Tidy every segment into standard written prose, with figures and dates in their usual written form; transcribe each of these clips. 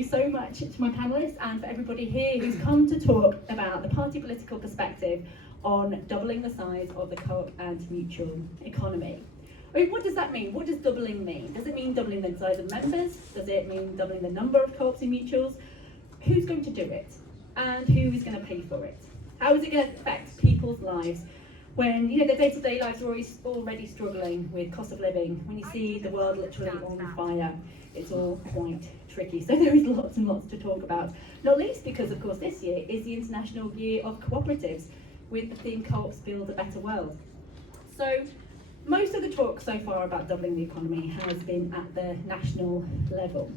you so much to my panellists and for everybody here who's come to talk about the party political perspective on doubling the size of the co-op and mutual economy. I mean, what does that mean? What does doubling mean? Does it mean doubling the size of members? Does it mean doubling the number of co-ops and mutuals? Who's going to do it? And who is going to pay for it? How is it going to affect people's lives when their day-to-day lives are already struggling with cost of living? When you see the world literally on fire, it's all quite tricky. So there is lots and lots to talk about, not least because, of course, this year is the International Year of Cooperatives, with the theme Co-ops Build a Better World. So most of the talk so far about doubling the economy has been at the national level.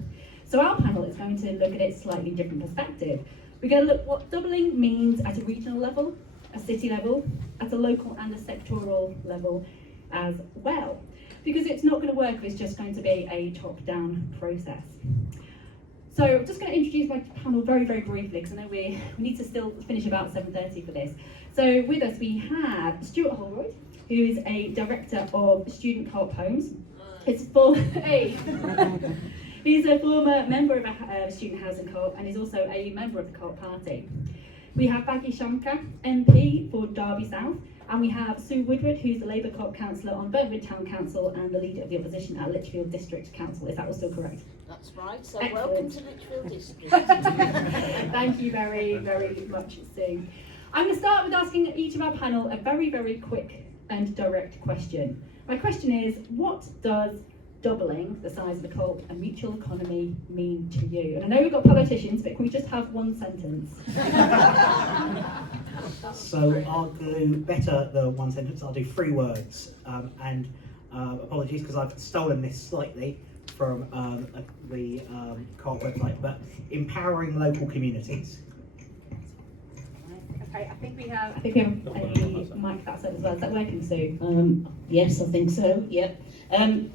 So our panel is going to look at it slightly different perspective. We're going to look what doubling means at a regional level, a city level, at a local and a sectoral level as well. Because it's not going to work if it's just going to be a top-down process. So I'm just going to introduce my panel very, very briefly, because I know we need to still finish about 7:30 for this. So with us we have Stewart Holroyd, who is a director of Student Co-op Homes. He's a former member of a student housing co-op and is also a member of the Co-op Party. We have Baggy Shanker, MP for Derby South, and we have Sue Woodward, who's the Labour Co-op Councillor on Burntwood Town Council and the leader of the opposition at Lichfield District Council. Is that all still correct? That's right, so Excellent. Welcome to Lichfield District. Thank you very, very much, Sue. I'm going to start with asking each of our panel a very, very quick and direct question. My question is, what does doubling the size of the co-op and mutual economy mean to you? And I know we've got politicians, but can we just have one sentence? So I'll do better than one sentence. I'll do 3 words. Apologies because I've stolen this slightly from the co-op website, but empowering local communities. Okay, I think we have a mic that's it as well. Is that working, Sue? Yes, I think so, yep.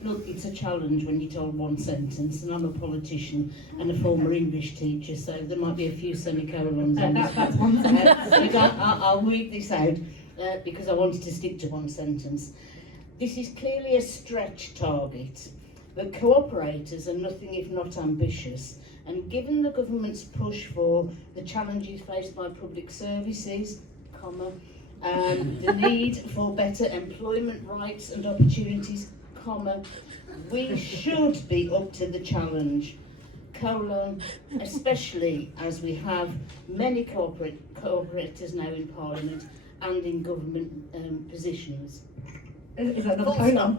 Look, it's a challenge when you're told one sentence, and I'm a politician and a former English teacher, so there might be a few semicolons. That's one sentence. I'll read this out because I wanted to stick to one sentence. This is clearly a stretch target, but cooperators are nothing if not ambitious. And given the government's push for the challenges faced by public services, the need for better employment rights and opportunities, we should be up to the challenge, especially as we have many cooperators now in Parliament and in government positions. Is that another colon?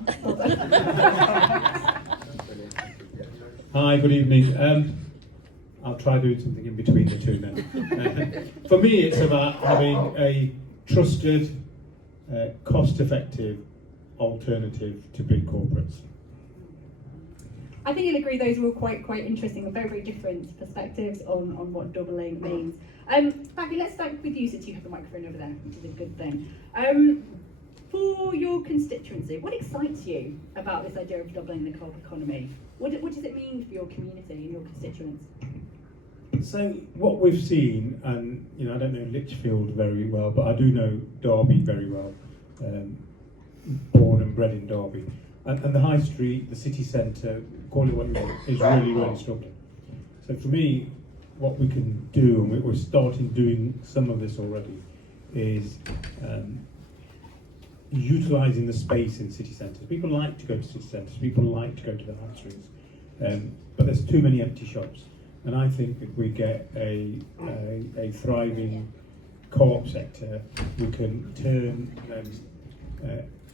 Hi, good evening. I'll try doing something in between the two now. For me, it's about having a trusted, cost-effective alternative to big corporates. I think you'll agree those are all quite interesting and very, very different perspectives on what doubling means. Baggy, let's start with you since you have the microphone over there, which is a good thing. For your constituency, what excites you about this idea of doubling the co-op economy? What does it mean for your community and your constituents? So what we've seen, and I don't know Lichfield very well, but I do know Derby very well, born and bred in Derby. And the high street, the city centre, call it what you want, is really, really struggling. So for me, what we can do, and we're starting doing some of this already, is utilising the space in city centres. People like to go to city centres, people like to go to the high streets, but there's too many empty shops. And I think if we get a thriving co-op sector, we can turn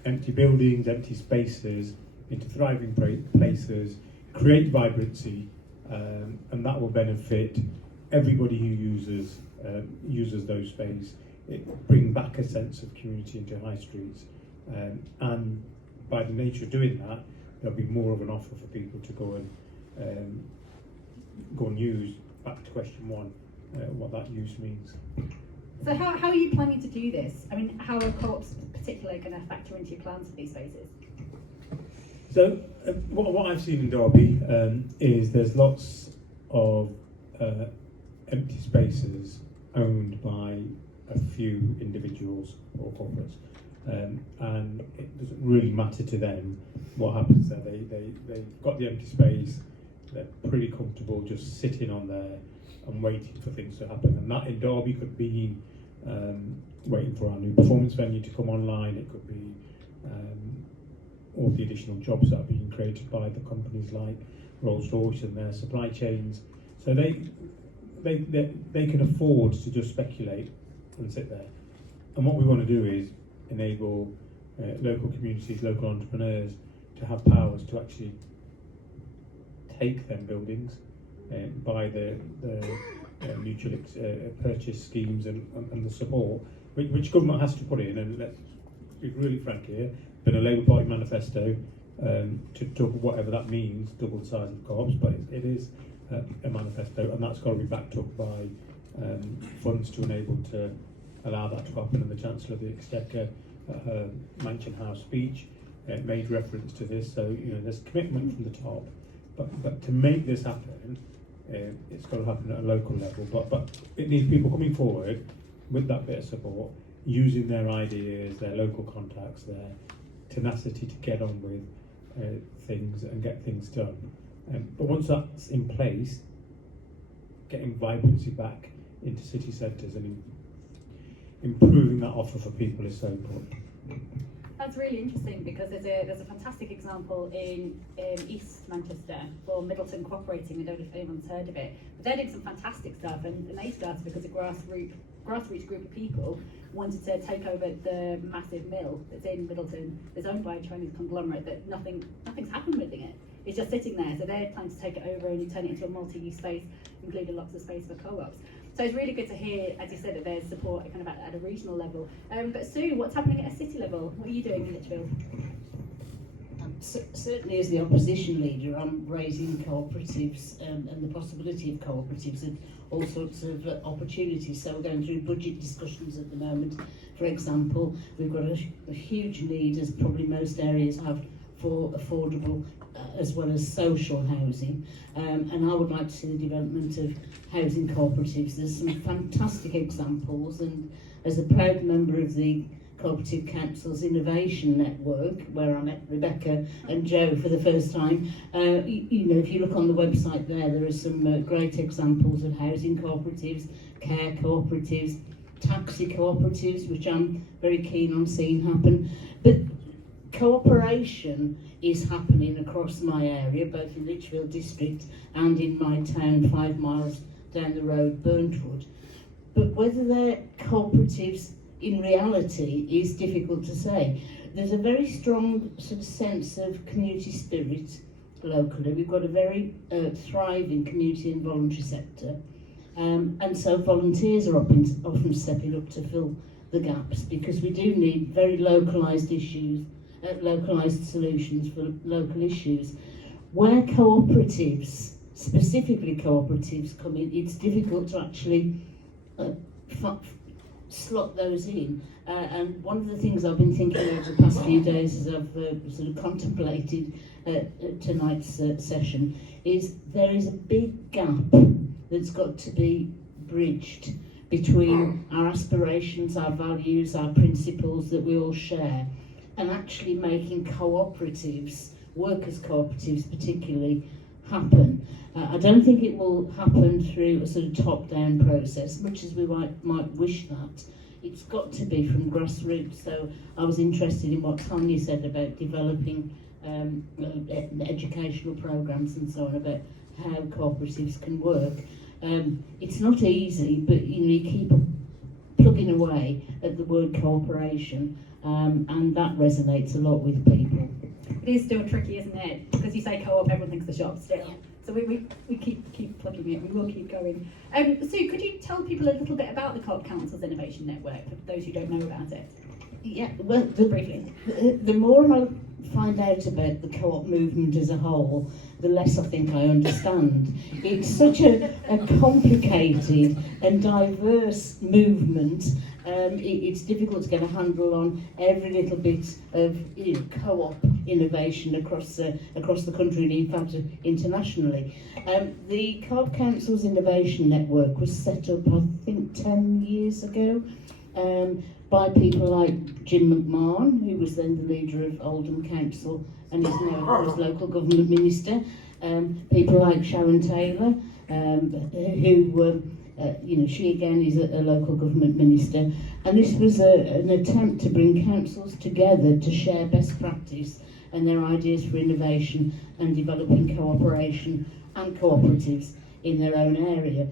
empty buildings, empty spaces into thriving places, create vibrancy, and that will benefit everybody who uses those spaces. It bring back a sense of community into high streets, and by the nature of doing that, there'll be more of an offer for people to go and use. Back to question 1, what that use means. So how are you planning to do this? I mean, how are co-ops particularly going to factor into your plans for these spaces? So what I've seen in Derby is there's lots of empty spaces owned by a few individuals or corporates, and it doesn't really matter to them what happens there. They've got the empty space, they're pretty comfortable just sitting on there and waiting for things to happen. And that in Derby could be waiting for our new performance venue to come online. It could be all the additional jobs that are being created by the companies like Rolls-Royce and their supply chains. So they can afford to just speculate and sit there. And what we want to do is enable local communities, local entrepreneurs to have powers to actually take them buildings, buy the mutual purchase schemes and the support, which government has to put in. And let's be really frank here, been a Labour Party manifesto to double, whatever that means, double the size of co-ops, but it is a manifesto, and that's got to be backed up by funds to enable to allow that to happen. And the Chancellor of the Exchequer at her Mansion House speech made reference to this. So there's commitment from the top, but to make this happen, it's got to happen at a local level. But it needs people coming forward with that bit of support, using their ideas, their local contacts, their tenacity to get on with things and get things done. But once that's in place, getting vibrancy back into city centres and improving that offer for people is so important. That's really interesting, because there's a fantastic example in East Manchester for Middleton Cooperating. I don't know if anyone's heard of it, but they're doing some fantastic stuff, and they started because a grassroots group of people wanted to take over the massive mill that's in Middleton, that's owned by a Chinese conglomerate, that nothing's happened with it. It's just sitting there, so they're planning to take it over and turn it into a multi-use space, including lots of space for co-ops. So it's really good to hear, as you said, that there's support kind of at a regional level. But Sue, what's happening at a city level? What are you doing in Lichfield? Certainly as the opposition leader, I'm raising cooperatives and the possibility of cooperatives and all sorts of opportunities. So we're going through budget discussions at the moment. For example, we've got a huge need, as probably most areas have, for affordable as well as social housing, and I would like to see the development of housing cooperatives. There's some fantastic examples, and as a proud member of the Co-operative Council's Innovation Network, where I met Rebecca and Joe for the first time, if you look on the website there are some great examples of housing cooperatives, care cooperatives, taxi cooperatives, which I'm very keen on seeing happen. But cooperation is happening across my area, both in Lichfield district and in my town 5 miles down the road, Burntwood. But whether they're cooperatives in reality is difficult to say. There's a very strong sort of sense of community spirit locally. We've got a very thriving community and voluntary sector, and so volunteers are often stepping up to fill the gaps, because we do need very localised issues, localised solutions for local issues. Where cooperatives, specifically cooperatives, come in, it's difficult to actually slot those in. And one of the things I've been thinking over the past few days as I've sort of contemplated tonight's session is there is a big gap that's got to be bridged between our aspirations, our values, our principles that we all share, and actually making cooperatives, workers' cooperatives particularly, happen. I don't think it will happen through a sort of top-down process, much as we might wish that. It's got to be from grassroots. So I was interested in what Tanya said about developing educational programs and so on, about how cooperatives can work. It's not easy, but you keep plugging away at the word cooperation, and that resonates a lot with people. It is still tricky, isn't it? Because you say co-op, everyone thinks the shop still. Yeah. So we keep plugging it, we will keep going. Sue, could you tell people a little bit about the Co-op Council's Innovation Network, for those who don't know about it? Yeah, well, briefly. The more I find out about the co-op movement as a whole, the less I think I understand. It's such a complicated and diverse movement. It's difficult to get a handle on every little bit of co-op innovation across the country and in fact internationally. The Co-op Council's Innovation Network was set up, I think, 10 years ago. by people like Jim McMahon, who was then the leader of Oldham Council and is now, of course, local government minister. People like Sharon Taylor, who she again is a local government minister. And this was an attempt to bring councils together to share best practice and their ideas for innovation and developing cooperation and cooperatives in their own area.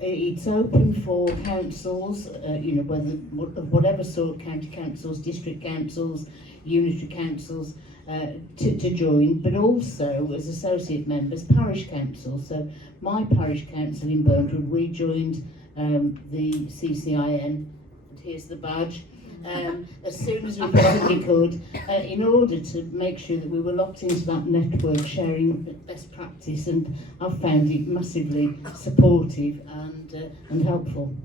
It's open for councils, whatever sort, county councils, district councils, unitary councils, to join, but also as associate members, parish councils. So my parish council in Burntwood, we joined the CCIN, and here's the badge, as soon as we possibly could, in order to make sure that we were locked into that network, sharing best practice, and I've found it massively supportive and helpful.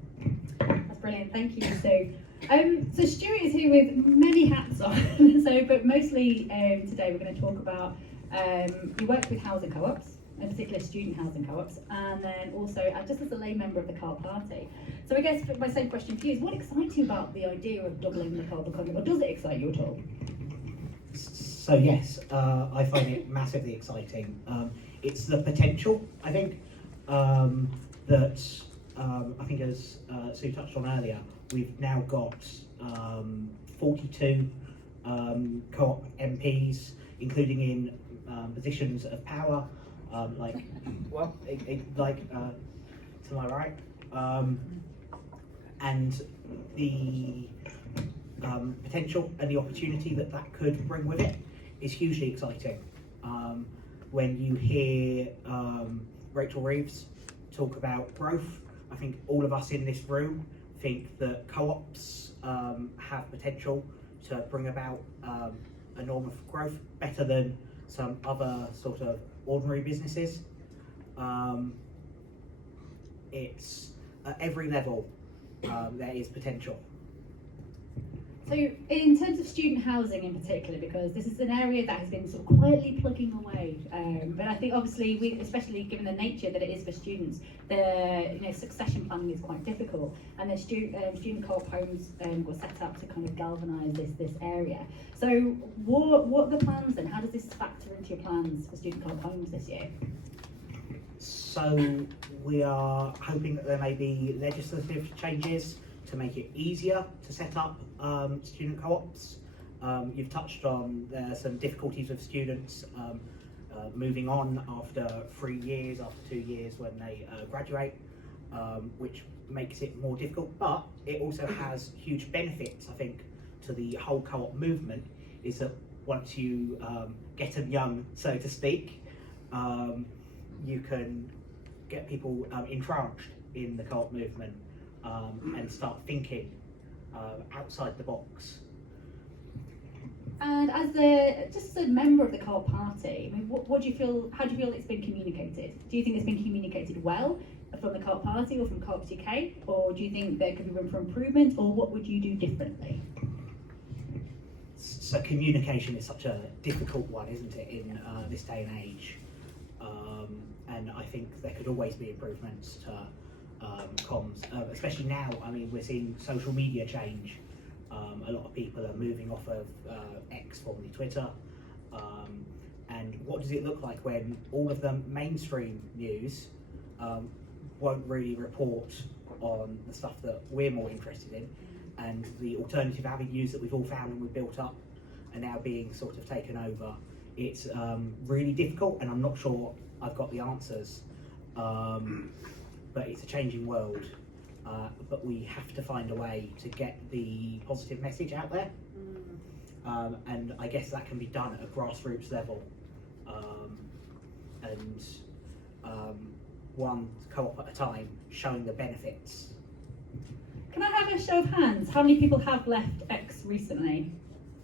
That's brilliant, thank you. So Stewart is here with many hats on, but mostly today we're going to talk about, you work with housing co-ops, in particular student housing co-ops, and then also just as a lay member of the Co-op Party. So I guess my same question for you is, what excites you about the idea of doubling the Co-op economy, or does it excite you at all? So yes, I find it massively exciting. It's the potential, I think, that I think as Sue touched on earlier, we've now got 42 co-op MPs, including in positions of power, to my right, and the potential and the opportunity that could bring with it is hugely exciting. When you hear Rachel Reeves talk about growth, I think all of us in this room think that co-ops have potential to bring about enormous growth, better than some other sort of ordinary businesses. It's at every level there is potential. So in terms of student housing in particular, because this is an area that has been sort of quietly plugging away, but I think obviously, especially given the nature that it is for students, the succession planning is quite difficult, and the student co-op homes were set up to kind of galvanise this area. So what are the plans, and how does this factor into your plans for student co-op homes this year? So we are hoping that there may be legislative changes to make it easier to set up student co-ops. You've touched on some difficulties with students moving on after 3 years, after 2 years when they graduate, which makes it more difficult, but it also has huge benefits, I think, to the whole co-op movement, is that once you get them young, so to speak, you can get people entrenched in the co-op movement and start thinking outside the box. And as just a member of the Co-op Party, I mean, what do you feel? How do you feel it's been communicated? Do you think it's been communicated well from the Co-op Party or from Co-ops UK, or do you think there could be room for improvement, or what would you do differently? So communication is such a difficult one, isn't it, in this day and age? And I think there could always be improvements to comms, especially now. I mean, we're seeing social media change. A lot of people are moving off of X, formerly Twitter. And what does it look like when all of the mainstream news won't really report on the stuff that we're more interested in, and the alternative avenues that we've all found and we've built up are now being sort of taken over? It's really difficult, and I'm not sure I've got the answers. But it's a changing world. But we have to find a way to get the positive message out there. And I guess that can be done at a grassroots level. One co-op at a time, showing the benefits. Can I have a show of hands? How many people have left X recently?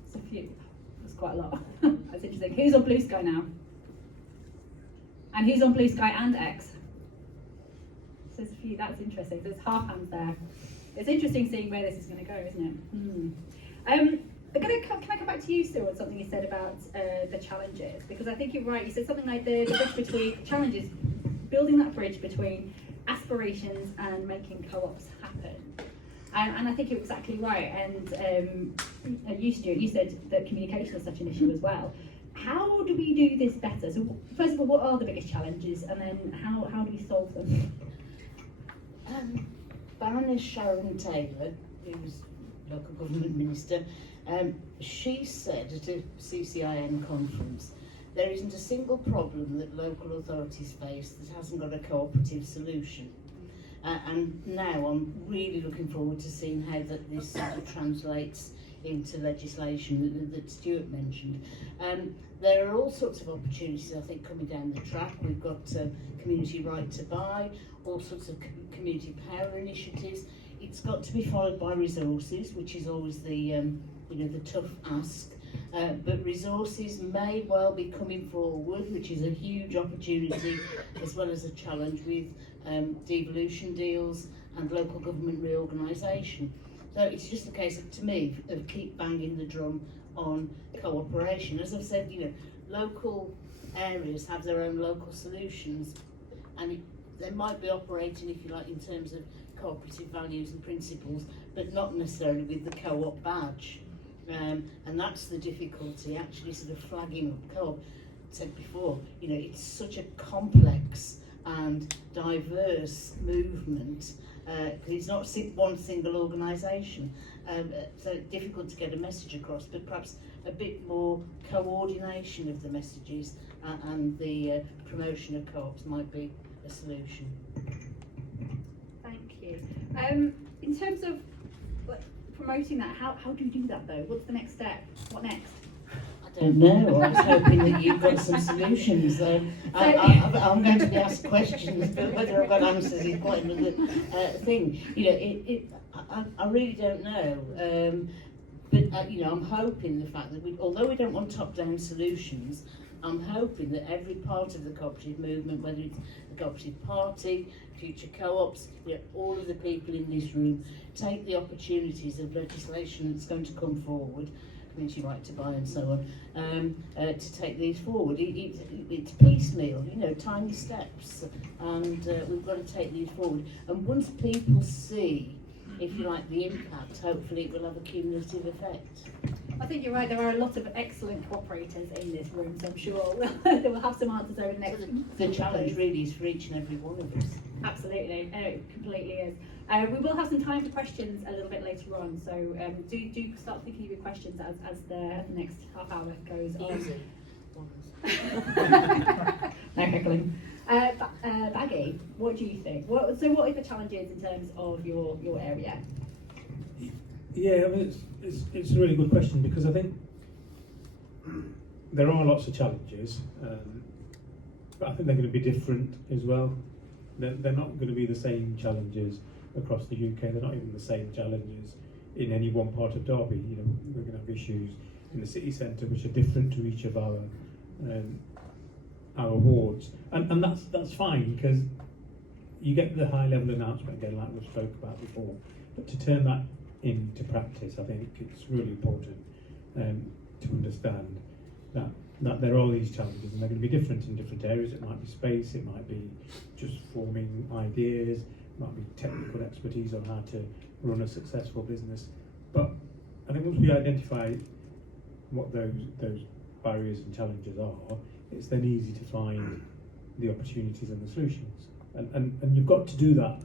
It's a few. That's quite a lot. That's interesting. Who's on Blue Sky now? And who's on Blue Sky and X? So there's a few. That's interesting. There's half hands there. It's interesting seeing where this is going to go, isn't it? Can I come back to you, Stewart, something you said about the challenges? Because I think you're right. You said something like the bridge between challenges, building that bridge between aspirations and making co-ops happen. And I think you're exactly right. And you, Stuart, you said that communication is such an issue as well. How do we do this better? So first of all, what are the biggest challenges, and then how do we solve them? Baroness Sharon Taylor, who's local government minister, she said at a CCIN conference, there isn't a single problem that local authorities face that hasn't got a cooperative solution. And now I'm really looking forward to seeing how this sort of translates into legislation that Stewart mentioned. There are all sorts of opportunities, I think, coming down the track. We've got community right to buy, all sorts of community power initiatives. It's got to be followed by resources, which is always the the tough ask. But resources may well be coming forward, which is a huge opportunity as well as a challenge with devolution deals and local government reorganisation. So it's just a case of, to me, of keep banging the drum on cooperation. As I've said, local areas have their own local solutions, and they might be operating, if you like, in terms of cooperative values and principles, but not necessarily with the co-op badge. And that's the difficulty, actually, sort of flagging up co-op. I said before, it's such a complex and diverse movement, because it's not one single organisation, so it's difficult to get a message across, but perhaps a bit more coordination of the messages and the promotion of co-ops might be a solution. Thank you. In terms of promoting that, how do you do that though? What's the next step? What next? I don't know. I was hoping that you've got some solutions. I'm going to be asked questions, but whether I've got answers is quite another thing. I really don't know. But I'm hoping the fact that although we don't want top-down solutions, I'm hoping that every part of the cooperative movement, whether it's the Co-operative Party, future co-ops, all of the people in this room, take the opportunities of legislation that's going to come forward, community right to buy and so on, to take these forward. It's piecemeal, tiny steps, and we've got to take these forward. And once people see, if you like, the impact, hopefully it will have a cumulative effect. I think you're right, there are a lot of excellent cooperators in this room, so I'm sure we'll have some answers over the next. The challenge really is for each and every one of us. Absolutely, it completely is. We will have some time for questions a little bit later on, so do start thinking of your questions as the next half hour goes on. No heckling. Baggy, what do you think? What are the challenges in terms of your area? Yeah, I mean, it's a really good question, because I think there are lots of challenges, but I think they're going to be different as well. They're not going to be the same challenges across the UK. They're not even the same challenges in any one part of Derby. We're going to have issues in the city centre which are different to each of our wards, and that's fine, because you get the high level announcement again, like we spoke about before, but to turn that into practice, I think it's really important to understand that there are these challenges, and they're going to be different in different areas. It might be space, it might be just forming ideas, it might be technical expertise on how to run a successful business. But I think once we identify what those barriers and challenges are, it's then easy to find the opportunities and the solutions. And you've got to do that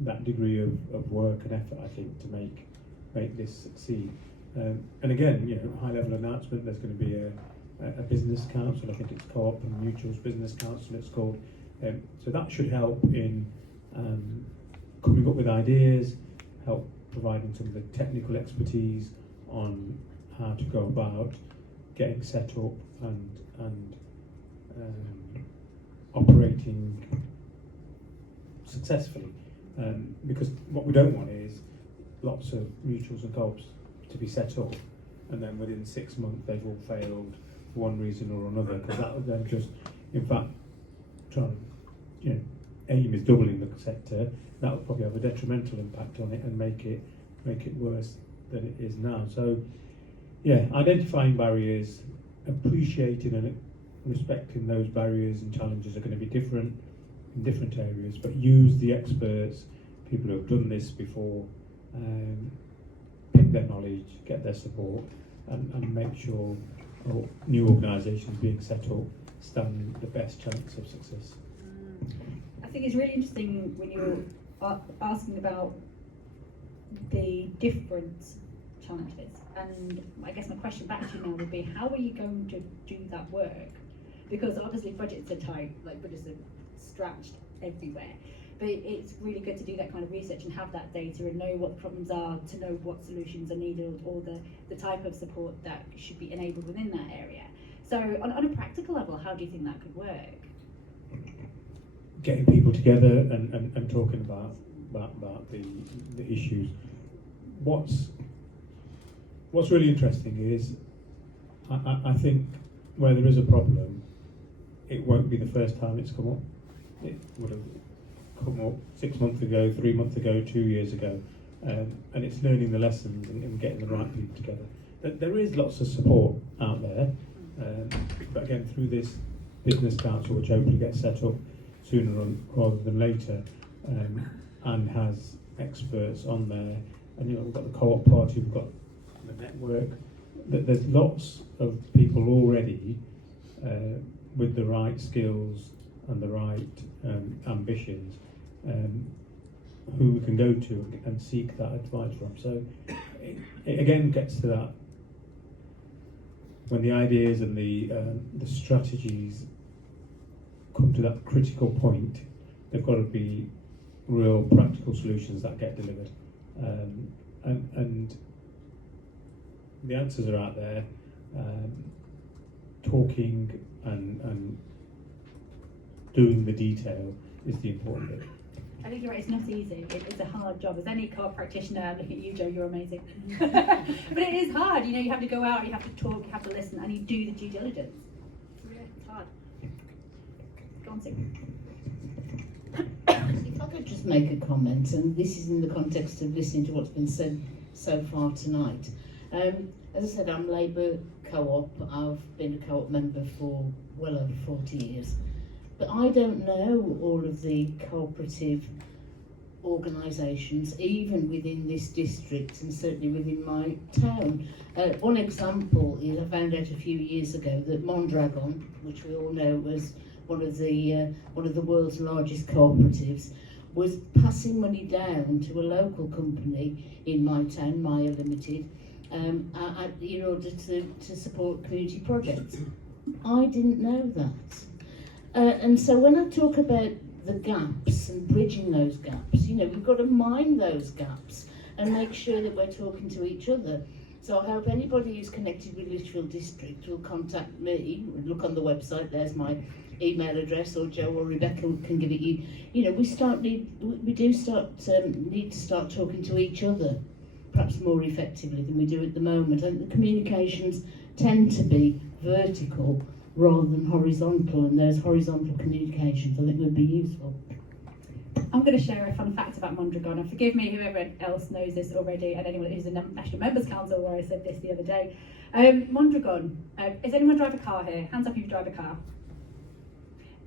that degree of work and effort, I think, to make this succeed. And again, high level announcement, there's going to be a business council, I think it's Co-op and Mutuals Business Council it's called. So that should help in coming up with ideas, help providing some of the technical expertise on how to go about getting set up and operating successfully. Because what we don't want is lots of mutuals and co-ops to be set up, and then within 6 months they've all failed for one reason or another, because that would then just, in fact, aim is doubling the sector. That would probably have a detrimental impact on it and make it worse than it is now. So, yeah, identifying barriers, appreciating and respecting those barriers and challenges are going to be different in different areas, but use the experts people who have done this before, pick their knowledge, get their support, and make sure new organisations being set up stand the best chance of success. I think it's really interesting when you're asking about the different challenges, and I guess my question back to you now would be, how are you going to do that work? Because obviously budgets are tight, like budgets are stretched everywhere, but it's really good to do that kind of research and have that data and know what the problems are, to know what solutions are needed, or the type of support that should be enabled within that area. So on a practical level, how do you think that could work? Getting people together and talking about the issues. What's really interesting is I think where there is a problem, it won't be the first time it's come up. It would have come up 6 months ago, 3 months ago, 2 years ago, and it's learning the lessons and getting the right people together. There is lots of support out there, but again, through this business council, which hopefully gets set up sooner rather than later, and has experts on there, and we've got the Co-op Party, we've got the network. There's lots of people already with the right skills and the right ambitions who we can go to and seek that advice from. So it again gets to that, when the ideas and the strategies come to that critical point, they've got to be real practical solutions that get delivered. And the answers are out there. Talking and doing the detail is the important bit. I think you're right, it's not easy. It's a hard job. As any co-op practitioner, look at you, Joe, you're amazing. But it is hard, you have to go out, you have to talk, you have to listen, and you do the due diligence. Yeah, it's hard. Go on, Sue. If I could just make a comment, and this is in the context of listening to what's been said so far tonight. As I said, I'm Labour Co-op. I've been a Co-op member for well over 40 years. But I don't know all of the cooperative organisations, even within this district and certainly within my town. One example is I found out a few years ago that Mondragon, which we all know was one of the world's largest cooperatives, was passing money down to a local company in my town, Maya Limited, in order to support community projects. I didn't know that. And so when I talk about the gaps and bridging those gaps, we've got to mind those gaps and make sure that we're talking to each other. So I hope anybody who's connected with Lichfield District will contact me. Look on the website, there's my email address, or Joe or Rebecca can give it you. We need to start talking to each other, perhaps more effectively than we do at the moment. And the communications tend to be vertical rather than horizontal, and those horizontal communications I think would be useful. I'm going to share a fun fact about Mondragon, and forgive me whoever else knows this already, and anyone who's in the National Members Council where I said this the other day. Mondragon, does anyone drive a car here? Hands up if you drive a car.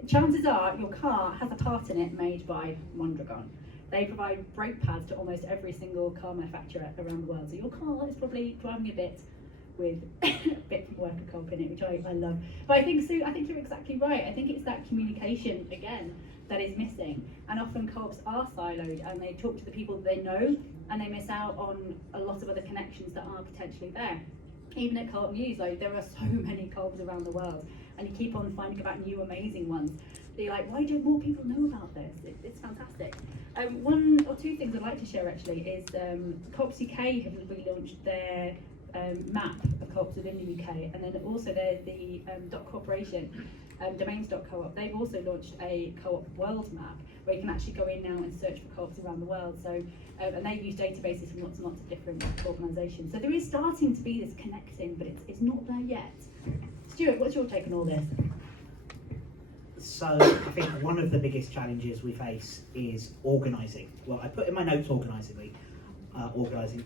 Chances are your car has a part in it made by Mondragon. They provide brake pads to almost every single car manufacturer around the world, so your car is probably driving a bit with a bit from worker comp in it, which I love. But I think, Sue, you're exactly right. I think it's that communication, again, that is missing. And often co-ops are siloed, and they talk to the people they know, and they miss out on a lot of other connections that are potentially there. Even at Co-op News, there are so many co-ops around the world, and you keep on finding about new amazing ones. You're like, why don't more people know about this? It's fantastic. One or two things I'd like to share actually is Co-ops UK have relaunched their map of co-ops within the UK, and then also there's the .corporation, domains.coop. They've also launched a co-op world map where you can actually go in now and search for co-ops around the world. So, and they use databases from lots and lots of different organisations. So there is starting to be this connecting, but it's not there yet. Stewart, what's your take on all this? So I think one of the biggest challenges we face is organising. Well, I put in my notes organising.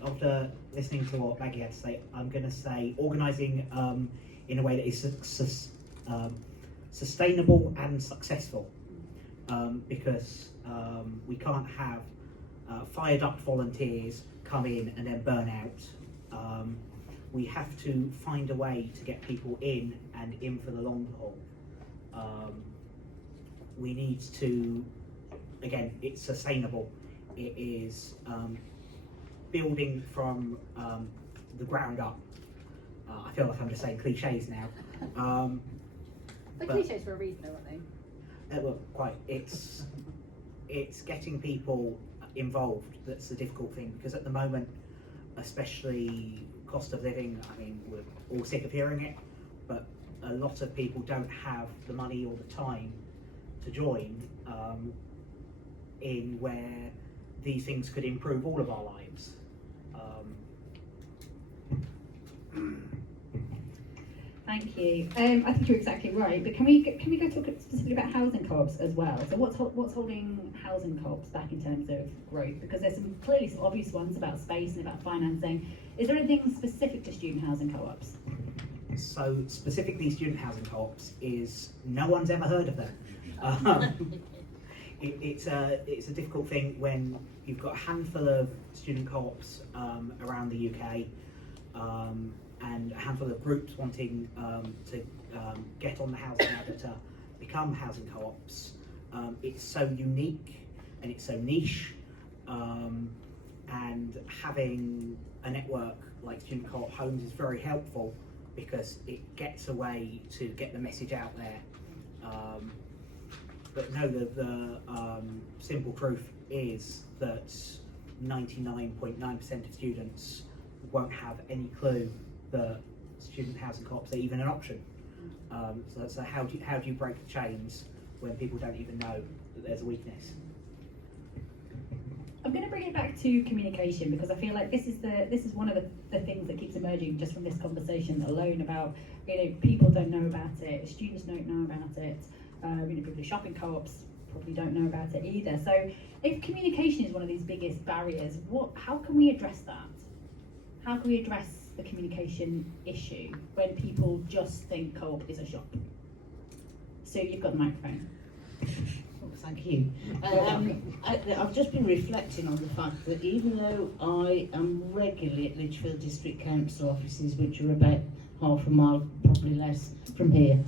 After listening to what Baggy had to say, I'm going to say organising in a way that is sustainable and successful, because we can't have fire duct volunteers come in and then burn out. We have to find a way to get people in and in for the long haul. We need to, again, it's sustainable. It is building from the ground up. I feel like I'm just saying cliches now. The but- cliches for a reason, though, aren't they? Well, quite. It's getting people involved that's the difficult thing, because at the moment, especially cost of living, I mean, we're all sick of hearing it, but a lot of people don't have the money or the time to join in where these things could improve all of our lives. Thank you. I think you're exactly right. But can we go talk specifically about housing co-ops as well? So what's holding housing co-ops back in terms of growth? Because there's some clearly some obvious ones about space and about financing. Is there anything specific to student housing co-ops? So specifically student housing co-ops is no one's ever heard of them. It's a difficult thing when you've got a handful of student co-ops around the UK and a handful of groups wanting to get on the housing ladder to become housing co-ops. It's so unique and it's so niche, and having a network like Student Co-op Homes is very helpful because it gets a way to get the message out there. But no, the simple truth is that 99.9% of students won't have any clue that student housing co-ops are even an option. So how do you break the chains when people don't even know that there's a weakness? I'm going to bring it back to communication, because I feel like this is one of the things that keeps emerging just from this conversation alone about, people don't know about it, students don't know about it, people who shop in co-ops probably don't know about it either. So if communication is one of these biggest barriers, how can we address that? How can we address the communication issue when people just think co-op is a shop? So you've got the microphone. Thank you. I've just been reflecting on the fact that even though I am regularly at Lichfield District Council offices, which are about half a mile, probably less, from here,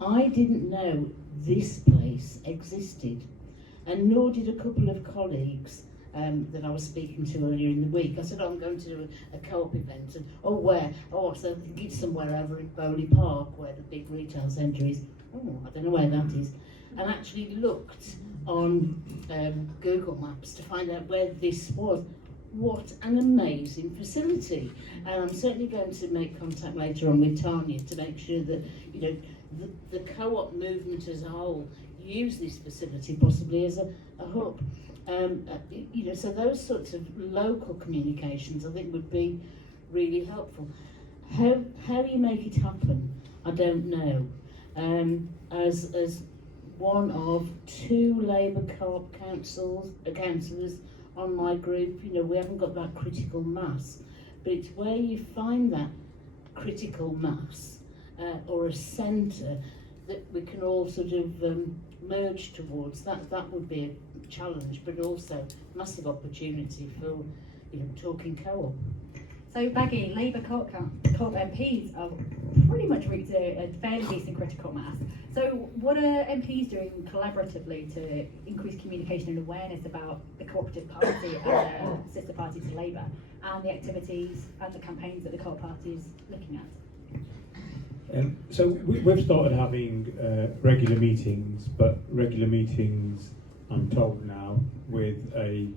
I didn't know this place existed, and nor did a couple of colleagues that I was speaking to earlier in the week. I said, I'm going to do a co-op event, and where? Oh, so I think it's somewhere over in Bowley Park, where the big retail centre is. Oh, I don't know where that is. And actually looked on Google Maps to find out where this was. What an amazing facility. And I'm certainly going to make contact later on with Tanya to make sure that, the co-op movement as a whole use this facility possibly as a hub. So those sorts of local communications I think would be really helpful. How you make it happen, I don't know. As one of two Labour co-op councillors on my group, we haven't got that critical mass, but it's where you find that critical mass or a centre that we can all sort of merge towards. That would be a challenge, but also massive opportunity for talking co-op. So Baggy, Labour co-op MPs are pretty much reached a fairly decent critical mass. So what are MPs doing collaboratively to increase communication and awareness about the Co-operative Party as a sister party to Labour, and the activities and the campaigns that the Co-op Party is looking at? So we've started having regular meetings, but regular meetings, I'm told now, with a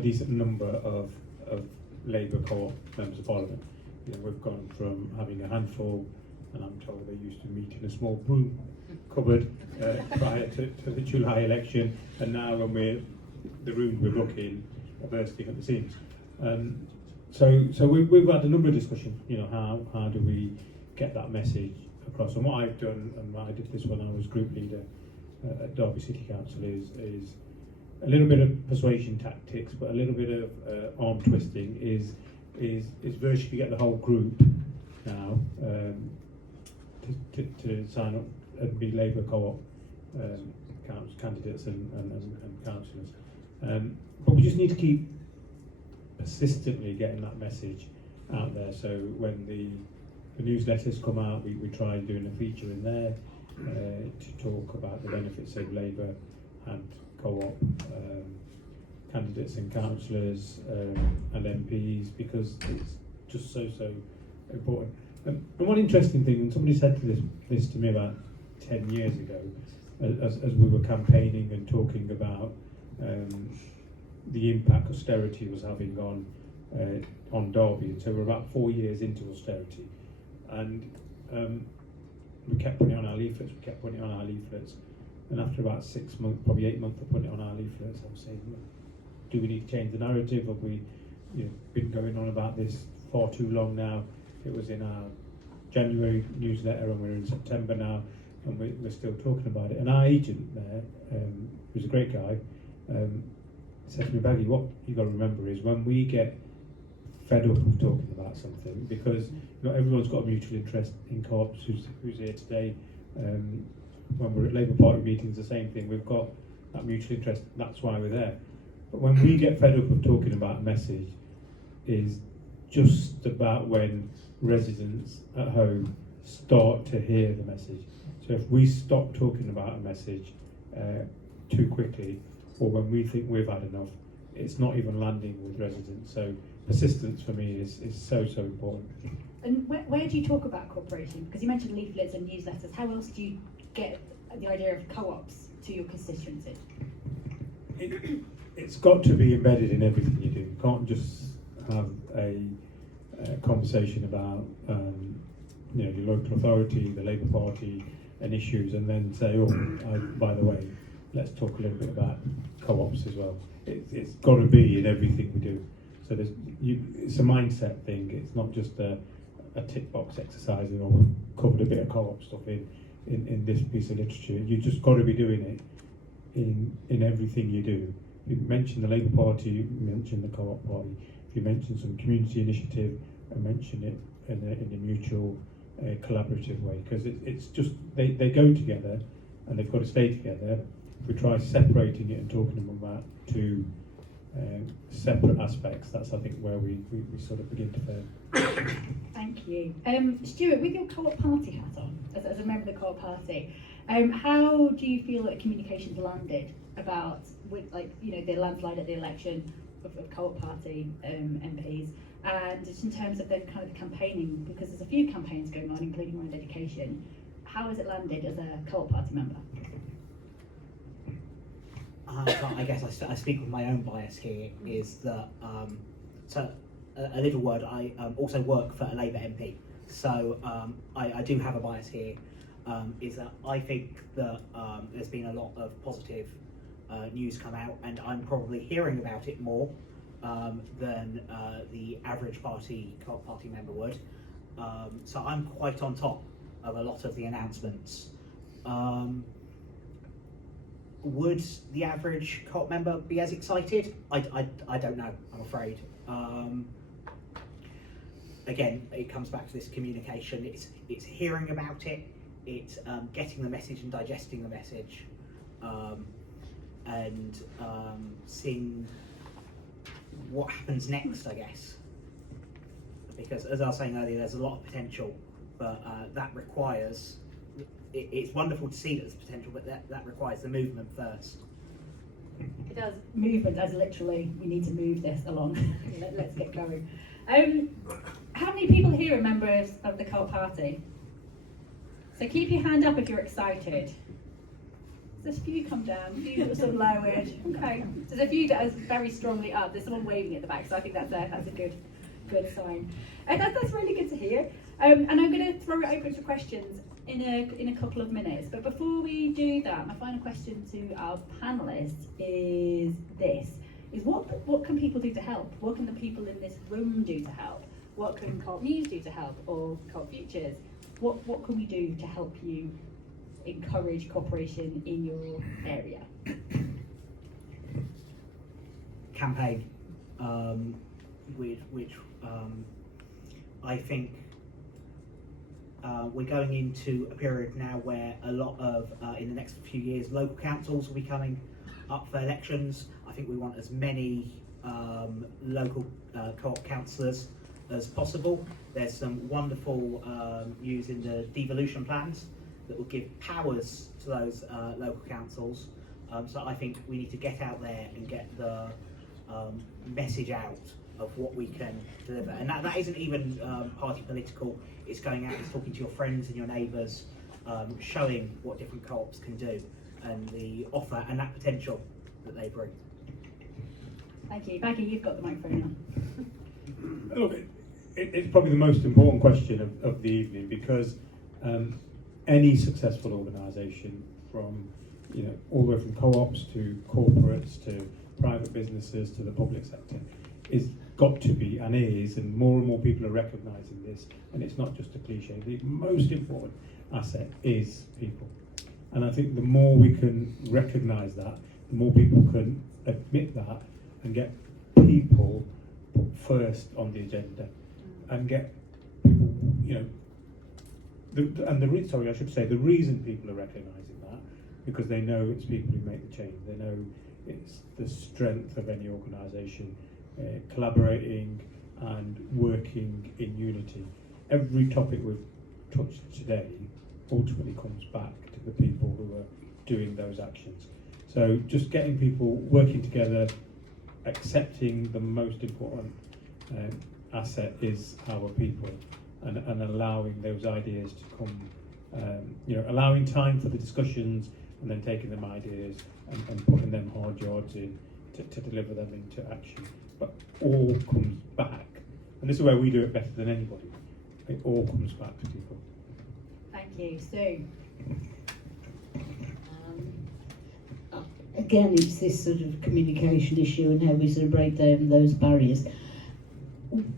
decent number of Labour co-op members of Parliament. We've gone from having a handful, and I'm told they used to meet in a small broom cupboard prior to the July election, and now when the rooms we're looking are bursting at the seams. So we've had a number of discussions. How do we get that message across? And what I've done, and I did this when I was group leader at Derby City Council, is a little bit of persuasion tactics, but a little bit of arm twisting is virtually get the whole group now to sign up and be Labour co-op candidates and councillors. But we just need to keep persistently getting that message out there. So when the newsletters come out, we try doing a feature in there to talk about the benefits of Labour and co-op candidates and councillors and MPs, because it's just so important. And one interesting thing, and somebody said this to me about 10 years ago, as we were campaigning and talking about the impact austerity was having on Derby. And so we're about 4 years into austerity, and we kept putting it on our leaflets, and after about 6 months, probably 8 months of putting it on our leaflets, I was saying, do we need to change the narrative? Have we been going on about this far too long now? It was in our January newsletter, and we're in September now, and we're still talking about it. And our agent there, who's a great guy, said to me, Baggy, what you got to remember is when we get fed up of talking about something, because everyone's got a mutual interest in co-ops, who's here today. When we're at Labour Party meetings, the same thing. We've got that mutual interest. That's why we're there. But when we get fed up of talking about a message, is just about when residents at home start to hear the message. So if we stop talking about a message too quickly, or when we think we've had enough, it's not even landing with residents. So persistence for me is so important. And where do you talk about cooperation? Because you mentioned leaflets and newsletters. How else do you get the idea of co-ops to your constituency? It's got to be embedded in everything you do. You can't just have a conversation about your local authority, the Labour Party, and issues, and then say, by the way, let's talk a little bit about co-ops as well. It's got to be in everything we do. So it's a mindset thing. It's not just a tick box exercise. We've covered a bit of co-op stuff in this piece of literature. You just got to be doing it in everything you do. You mention the Labour Party, you mention the Co-op Party. If you mention some community initiative, mention it in a mutual, collaborative way, because it's just they go together, and they've got to stay together. If we try separating it and talking about two separate aspects, that's I think where we sort of begin to fail. Thank you. Stewart, with your Co-op Party hat on, as a member of the Co-op Party, how do you feel that communications landed about the landslide at the election of Co-op Party MPs, and just in terms of then kind of the campaigning, because there's a few campaigns going on, including around education. How has it landed as a Co-op Party member? I guess I speak with my own bias here, is that, so a little word, I also work for a Labour MP, so I do have a bias here, is that I think that there's been a lot of positive news come out, and I'm probably hearing about it more than the average Co-op Party member would. So I'm quite on top of a lot of the announcements. Would the average Co-op member be as excited? I don't know, I'm afraid. Again, it comes back to this communication. It's hearing about it, it's getting the message and digesting the message, and seeing what happens next, I guess. Because as I was saying earlier, there's a lot of potential, but that requires, it's wonderful to see that there's potential, but that requires the movement first. It does. Movement, as literally, we need to move this along. Let's get going. How many people here are members of the Co-op Party? So keep your hand up if you're excited. There's a few come down, a few that are sort of lowered. Okay. There's a few that are very strongly up. There's someone waving at the back, so I think that's a good sign. That's really good to hear. And I'm going to throw it open for questions in a couple of minutes. But before we do that, my final question to our panellists is this: what can people do to help? What can the people in this room do to help? What can Co-op News do to help, or Co-op Futures? What can we do to help you encourage cooperation in your area? Campaign, which I think we're going into a period now where a lot of, in the next few years, local councils will be coming up for elections. I think we want as many local co-op councillors as possible. There's some wonderful news in the devolution plans that will give powers to those local councils. So I think we need to get out there and get the message out of what we can deliver. And that isn't even party political. It's going out, it's talking to your friends and your neighbours, showing what different co-ops can do and the offer and that potential that they bring. Thank you. Baggy, you've got the microphone now. Look, it's probably the most important question of the evening, because any successful organisation, from all the way from co-ops to corporates to private businesses to the public sector, is got to be and is, and more people are recognising this, and it's not just a cliche. The most important asset is people, and I think the more we can recognise that, the more people can admit that and get people put first on the agenda, and get people, the reason people are recognising that, because they know it's people who make the change. They know it's the strength of any organisation, collaborating and working in unity. Every topic we've touched today ultimately comes back to the people who are doing those actions. So just getting people working together, accepting the most important asset is our people, and allowing those ideas to come, allowing time for the discussions, and then taking them ideas and putting them hard yards in to deliver them into action. But all comes back, and this is where we do it better than anybody. It all comes back to people. Thank you. Sue. Again, it's this sort of communication issue and how we sort of break down those barriers.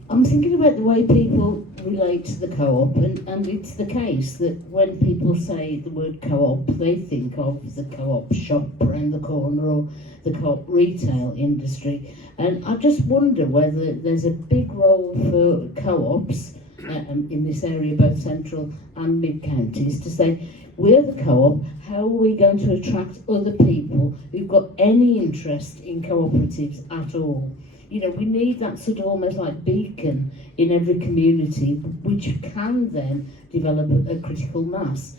I'm thinking about the way people relate to the co-op, and it's the case that when people say the word co-op, they think of the co-op shop around the corner or the co-op retail industry. And I just wonder whether there's a big role for co-ops in this area, both central and mid-counties, to say, we're the co-op, how are we going to attract other people who've got any interest in cooperatives at all? We need that sort of almost like beacon in every community, which can then develop a critical mass.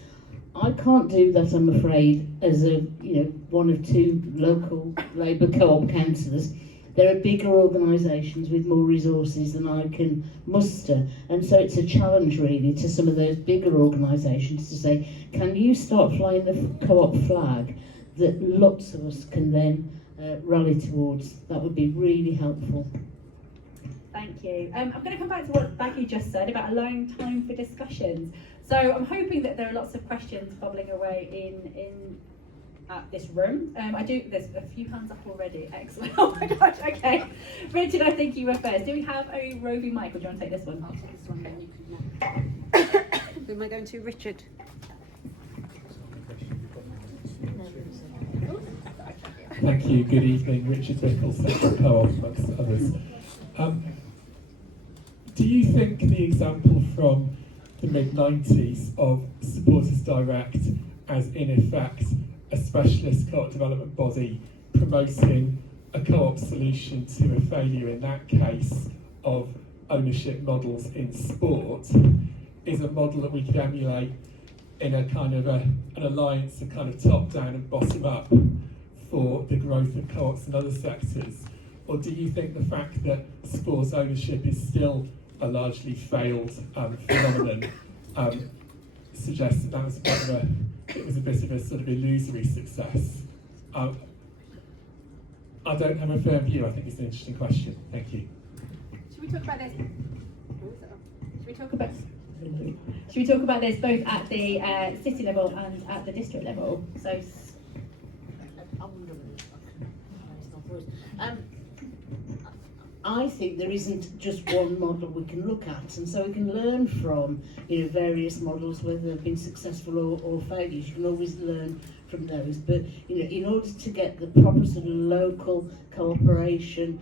I can't do that, I'm afraid, as one of two local Labour co-op councillors. There are bigger organisations with more resources than I can muster, and so it's a challenge really to some of those bigger organisations to say, can you start flying the co-op flag that lots of us can then rally towards? That would be really helpful. Thank you. I'm going to come back to what Baggy just said about allowing time for discussions. So I'm hoping that there are lots of questions bubbling away in this room. There's a few hands up already. Excellent. Oh my gosh, okay. Richard, I think you were first. Do we have a roving mic, or do you want to take this one? I'll take this one, then you can. Who am I going to? Richard. Thank you. Good evening, Richard Bickle, Central Co-op, amongst others. Do you think the example from the mid-90s of Supporters Direct as, in effect, a specialist co-op development body promoting a co-op solution to a failure, in that case, of ownership models in sport, is a model that we could emulate in a kind of an alliance of kind of top-down and bottom-up for the growth of co-ops in other sectors? Or do you think the fact that sports ownership is still a largely failed phenomenon suggests that was a bit of a sort of illusory success? I don't have a firm view. I think it's an interesting question. Thank you. Should we talk about this? Should we talk about this both at the city level and at the district level? So. I think there isn't just one model we can look at, and so we can learn from various models, whether they've been successful or failures. You can always learn from those, but you know, in order to get the proper sort of local cooperation,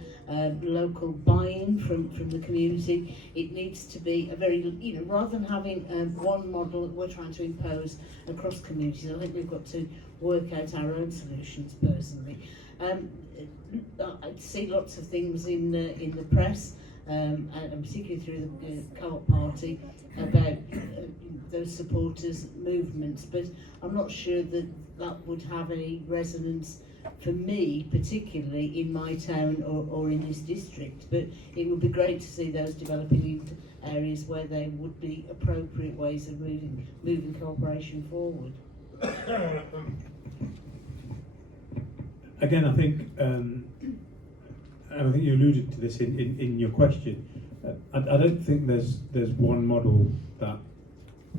local buy-in from the community, it needs to be a very, you know, rather than having one model that we're trying to impose across communities, I think we've got to work out our own solutions personally. I see lots of things in the press, and particularly through the Co-op Party, about those supporters' movements, but I'm not sure that that would have any resonance for me, particularly in my town or in this district. But it would be great to see those developing into areas where there would be appropriate ways of moving cooperation forward. Again, I think, and I think you alluded to this in your question. I don't think there's one model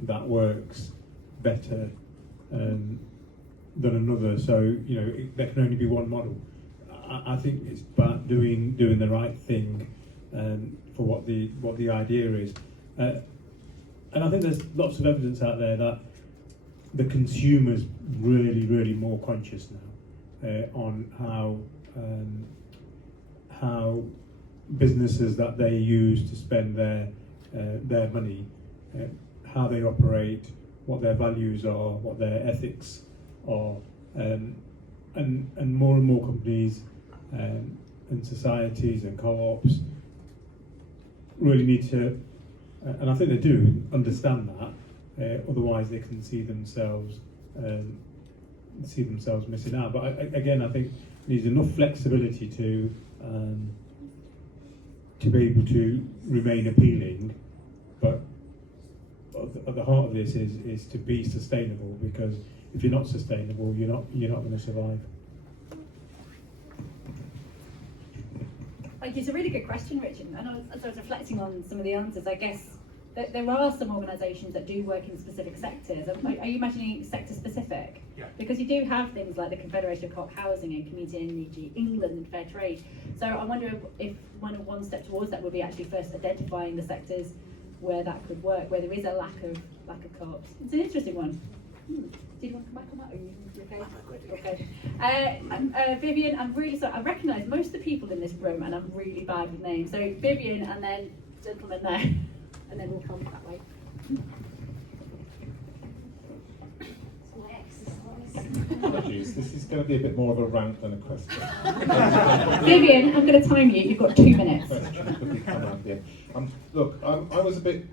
that works better than another. So you know, there can only be one model. I think it's about doing the right thing for what the idea is, and I think there's lots of evidence out there that the consumer's really more conscious now on how businesses that they use to spend their money, how they operate, what their values are, what their ethics are, and more companies and societies and co-ops really need to, and I think they do understand that. Otherwise, they can see themselves missing out. But again, I think there's enough flexibility to be able to remain appealing, but at the heart of this is to be sustainable, because if you're not sustainable, you're not going to survive. Like, it's a really good question, Richard, and as I was reflecting on some of the answers, I guess that there are some organisations that do work in specific sectors. Are you imagining sector specific? Yeah. Because you do have things like the Confederation of Co-op Housing and Community Energy England and Fair Trade. So I wonder if one step towards that would be actually first identifying the sectors where that could work, where there is a lack of co-ops. It's an interesting one. Did you want to come back on that? Are you okay? Okay. Vivian, I'm really sorry. I recognise most of the people in this room, and I'm really bad with names. So Vivian, and then gentleman there, and then we'll come that way. Apologies, this is going to be a bit more of a rant than a question. Vivian, I'm going to time you. You've got 2 minutes. Look, I was a bit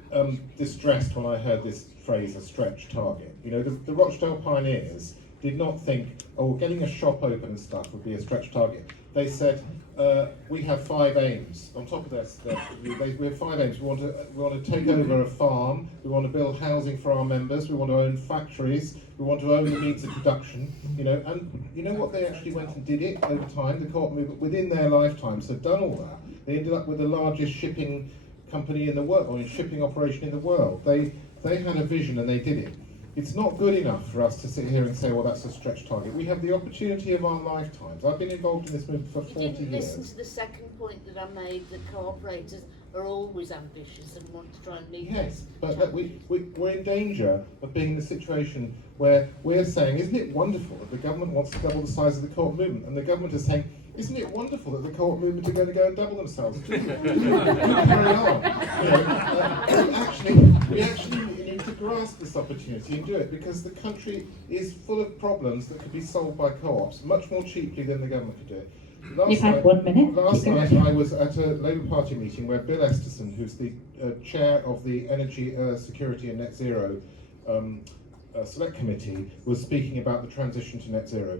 distressed when I heard this phrase, a stretch target. You know, the Rochdale pioneers did not think, oh, getting a shop open and stuff would be a stretch target. They said, we have 5 aims. On top of this, we have 5 aims. We want to take over a farm. We want to build housing for our members. We want to own factories. We want to own the means of production. You know, and you know what? They actually went and did it over time. The co-op movement, within their lifetimes, had done all that. They ended up with the largest shipping company in the world, or shipping operation in the world. They had a vision and they did it. It's not good enough for us to sit here and say, well, that's a stretch target. We have the opportunity of our lifetimes. I've been involved in this movement for 40 years. You didn't listen to the second point that I made, that co-operators are always ambitious and want to try and meet. Yes, but that we're in danger of being in a situation where we're saying, isn't it wonderful that the government wants to double the size of the co-op movement? And the government is saying, isn't it wonderful that the co-op movement are going to go and double themselves? Carry on. You know, we actually need to grasp this opportunity and do it, because the country is full of problems that could be solved by co-ops much more cheaply than the government could do it. You've had 1 minute. Last night I was at a Labour Party meeting where Bill Esterson, who's the chair of the Energy Security and Net Zero Select Committee, was speaking about the transition to net zero.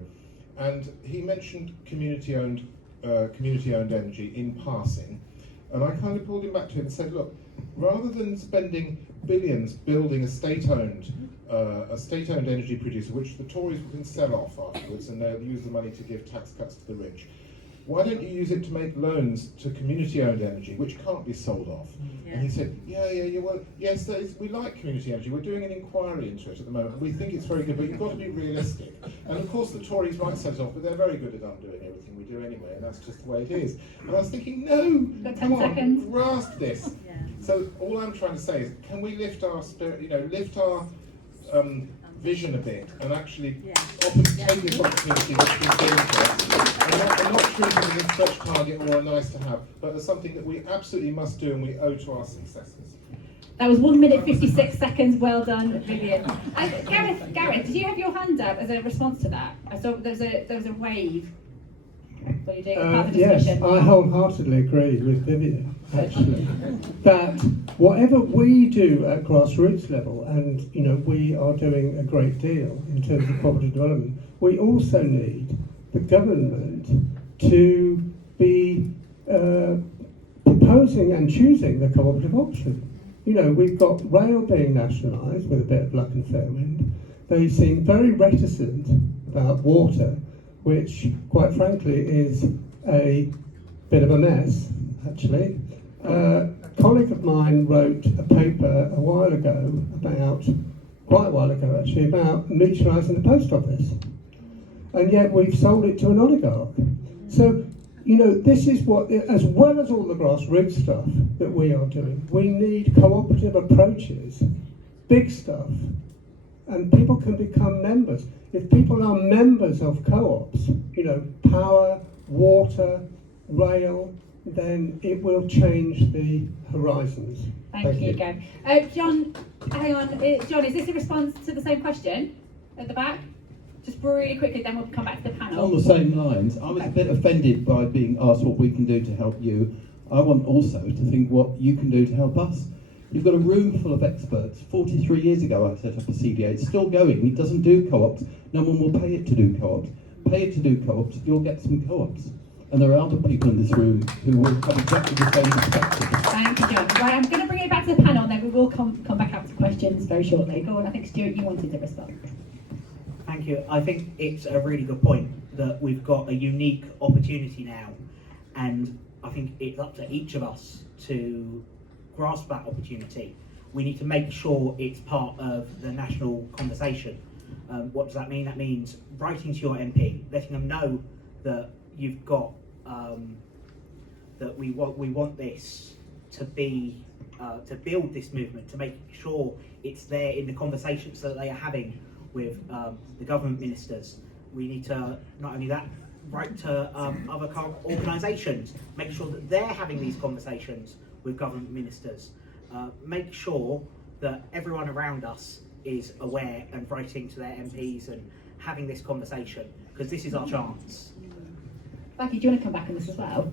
And he mentioned community-owned energy in passing, and I kind of pulled him back to him and said, look, rather than spending billions building a state-owned energy producer, which the Tories can sell off afterwards, and they'll use the money to give tax cuts to the rich, why don't you use it to make loans to community-owned energy, which can't be sold off? Yeah. And he said, well, yes, we like community energy. We're doing an inquiry into it at the moment. We think it's very good, but you've got to be realistic. And of course, the Tories might set it off, but they're very good at undoing everything we do anyway, and that's just the way it is. And I was thinking, no, come on, grasp this. Yeah. So all I'm trying to say is, can we lift our spirit, lift our vision a bit and actually Yeah. take this opportunity that's been given to us and not treat it as a stretch target or a nice to have, but as something that we absolutely must do and we owe to our successors. That was 1 minute 56 seconds. Well done, Vivian. And Gareth, did you have your hand up as a response to that? I saw there was a wave. What are you doing? Part of the Yes, discussion. I wholeheartedly agree with Vivian, actually, that whatever we do at grassroots level, and we are doing a great deal in terms of cooperative development, we also need the government to be proposing and choosing the cooperative option. We've got rail being nationalised with a bit of luck and fair wind. They seem very reticent about water, which, quite frankly, is a bit of a mess, actually. A colleague of mine wrote a paper quite a while ago, actually, about mutualising the post office. And yet we've sold it to an oligarch. So, this is what, as well as all the grassroots stuff that we are doing, we need cooperative approaches, big stuff, and people can become members. If people are members of co-ops, power, water, rail, then it will change the horizons. Thank you, Gav. John, hang on. John, is this a response to the same question at the back? Just really quickly, then we'll come back to the panel. On the same lines, I was a bit offended by being asked what we can do to help you. I want also to think what you can do to help us. You've got a room full of experts. 43 years ago I set up a CDA. It's still going. It doesn't do co-ops. No one will pay it to do co-ops. Pay it to do co-ops, you'll get some co-ops. And there are other people in this room who will have exactly the same perspective. Thank you, John. Right, I'm going to bring it back to the panel, then we will come back up to questions very shortly. Go on, I think Stewart, you wanted to respond. Thank you. I think it's a really good point that we've got a unique opportunity now, and I think it's up to each of us to grasp that opportunity. We need to make sure it's part of the national conversation. What does that mean? That means writing to your MP, letting them know that you've got that we want this to be to build this movement, to make sure it's there in the conversations that they are having with the government ministers. We need to not only that, write to other organisations, make sure that they're having these conversations with government ministers. Make sure that everyone around us is aware and writing to their MPs and having this conversation, because this is our chance. Baggy, do you want to come back on this as well?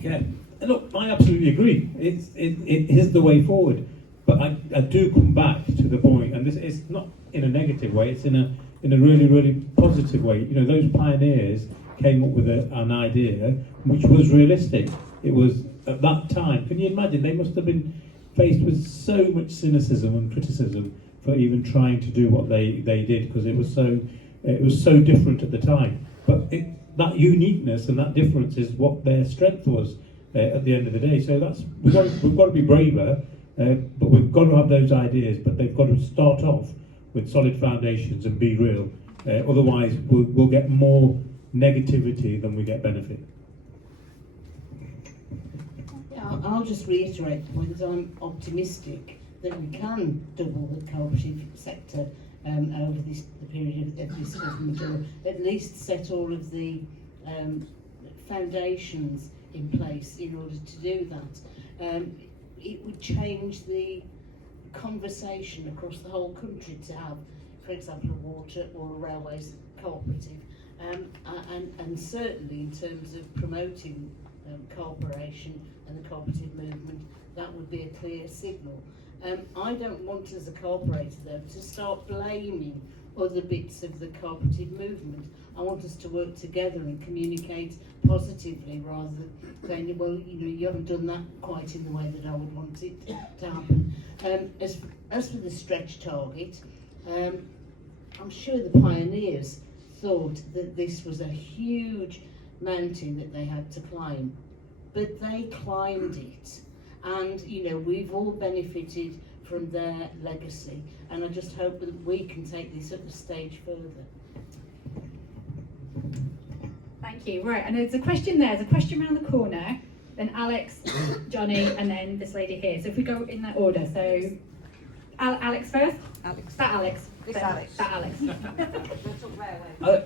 Yeah, look, I absolutely agree. It is the way forward. But I do come back to the point, and this is not in a negative way, it's in a really, really positive way. Those pioneers came up with an idea which was realistic. It was, at that time, can you imagine, they must have been faced with so much cynicism and criticism for even trying to do what they did, because it was so different at the time. But that uniqueness and that difference is what their strength was at the end of the day. So we've got to be braver. But we've got to have those ideas, but they've got to start off with solid foundations and be real. Otherwise, we'll get more negativity than we get benefit. Yeah, I'll just reiterate the point that I'm optimistic that we can double the cooperative sector over the period of this government, or at least set all of the foundations in place in order to do that. It would change the conversation across the whole country to have, for example, a water or a railways cooperative, and certainly in terms of promoting cooperation and the cooperative movement, that would be a clear signal. I don't want, as a cooperator though, to start blaming other bits of the cooperative movement. I want us to work together and communicate positively rather than saying, well, you haven't done that quite in the way that I would want it to happen. As for the stretch target, I'm sure the pioneers thought that this was a huge mountain that they had to climb, but they climbed it, and we've all benefited from their legacy, and I just hope that we can take this up a stage further. Thank you. Right, and there's a question there. There's a question around the corner, then Alex, Johnny, and then this lady here. So if we go in that order. So Alex first. Alex. That Alex. This Alex. That Alex.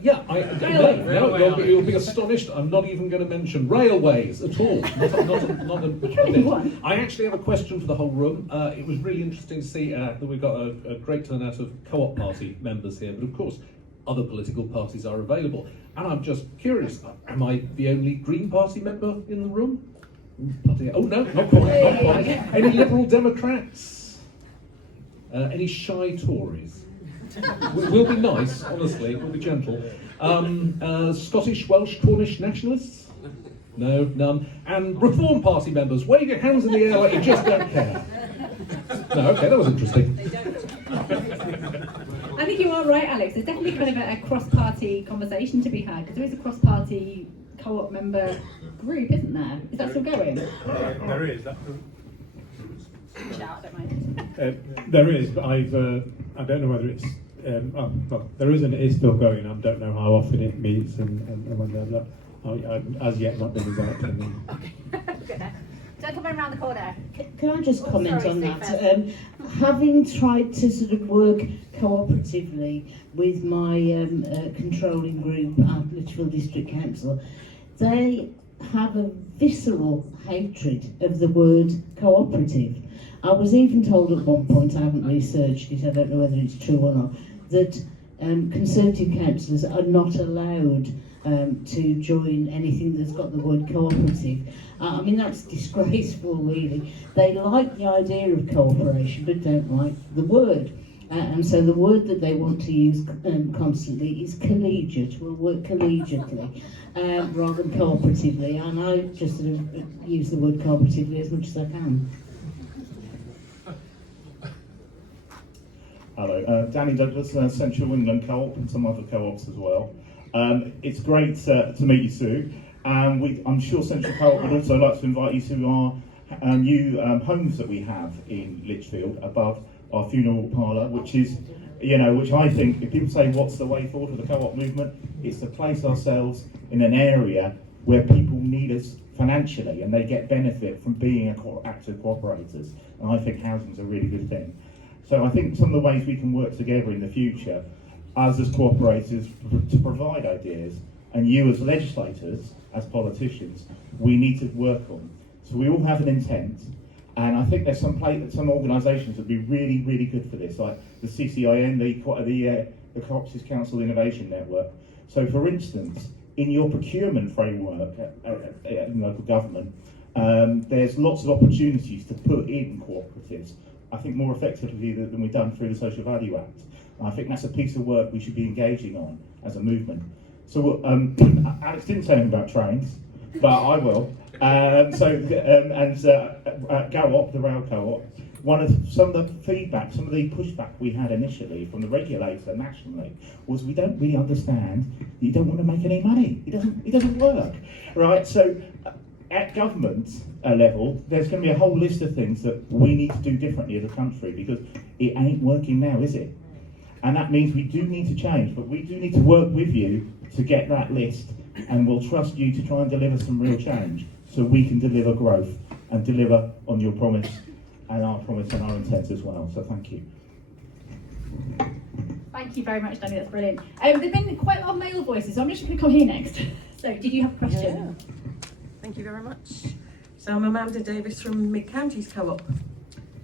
Yeah, Railways. you'll be astonished. I'm not even going to mention railways at all. Not a bit. I actually have a question for the whole room. It was really interesting to see that we've got a great turnout of Co-op Party members here, but of course, other political parties are available. And I'm just curious, am I the only Green Party member in the room? Oh no, not quite. Any Liberal Democrats? Any shy Tories? We'll be nice, honestly, we'll be gentle. Scottish, Welsh, Cornish nationalists? No, none. And Reform Party members, wave your hands in the air like you just don't care. No, okay, that was interesting. I think you are right, Alex. There's definitely kind of a cross-party conversation to be had, because there is a cross-party co-op member group, isn't there? Is that still going? There is. Shout, don't mind. There is, but I don't know whether it's. Well, there is and it is still going. I don't know how often it meets and when they're not. I've as yet not been invited to them. Good there. Gentleman around the corner. Can I just comment sorry, on Steve, that? Having tried to sort of work cooperatively with my controlling group at Lichfield District Council, they have a visceral hatred of the word cooperative. I was even told at one point, I haven't researched it, I don't know whether it's true or not, that Conservative councillors are not allowed to join anything that's got the word cooperative. I mean, that's disgraceful, really. They like the idea of cooperation, but don't like the word. And so the word that they want to use constantly is collegiate. We'll work collegiately rather than cooperatively. And I just sort of use the word cooperatively as much as I can. Hello, Danny Douglas, Central England Co-op and some other co-ops as well. It's great to meet you, Sue. I'm sure Central Co-op would also like to invite you to our new homes that we have in Lichfield above our funeral parlour, which is, which I think, if people say what's the way forward for the co-op movement, it's to place ourselves in an area where people need us financially and they get benefit from being active cooperators. And I think housing's a really good thing. So I think some of the ways we can work together in the future, us as cooperators, to provide ideas, and you as legislators, as politicians, we need to work on. So we all have an intent, and I think there's some organisations that would be really, really good for this, like the CCIN, the Co-operative Council Innovation Network. So for instance, in your procurement framework in local government, there's lots of opportunities to put in cooperatives, I think more effectively than we've done through the Social Value Act. And I think that's a piece of work we should be engaging on as a movement. So Alex didn't say anything about trains, but I will. Co-op, the rail co-op, some of the feedback, some of the pushback we had initially from the regulator nationally was we don't really understand, you don't want to make any money, it doesn't work, right? So at government level, there's going to be a whole list of things that we need to do differently as a country because it ain't working now, is it? And that means we do need to change, but we do need to work with you to get that list, and we'll trust you to try and deliver some real change so we can deliver growth and deliver on your promise and our promise and our intent as well. So thank you. Thank you very much, Danny, that's brilliant. There've been quite a lot of male voices, so I'm just going to come here next. So, did you have a question? Yeah. Thank you very much. So I'm Amanda Davis from Mid Counties Co-op,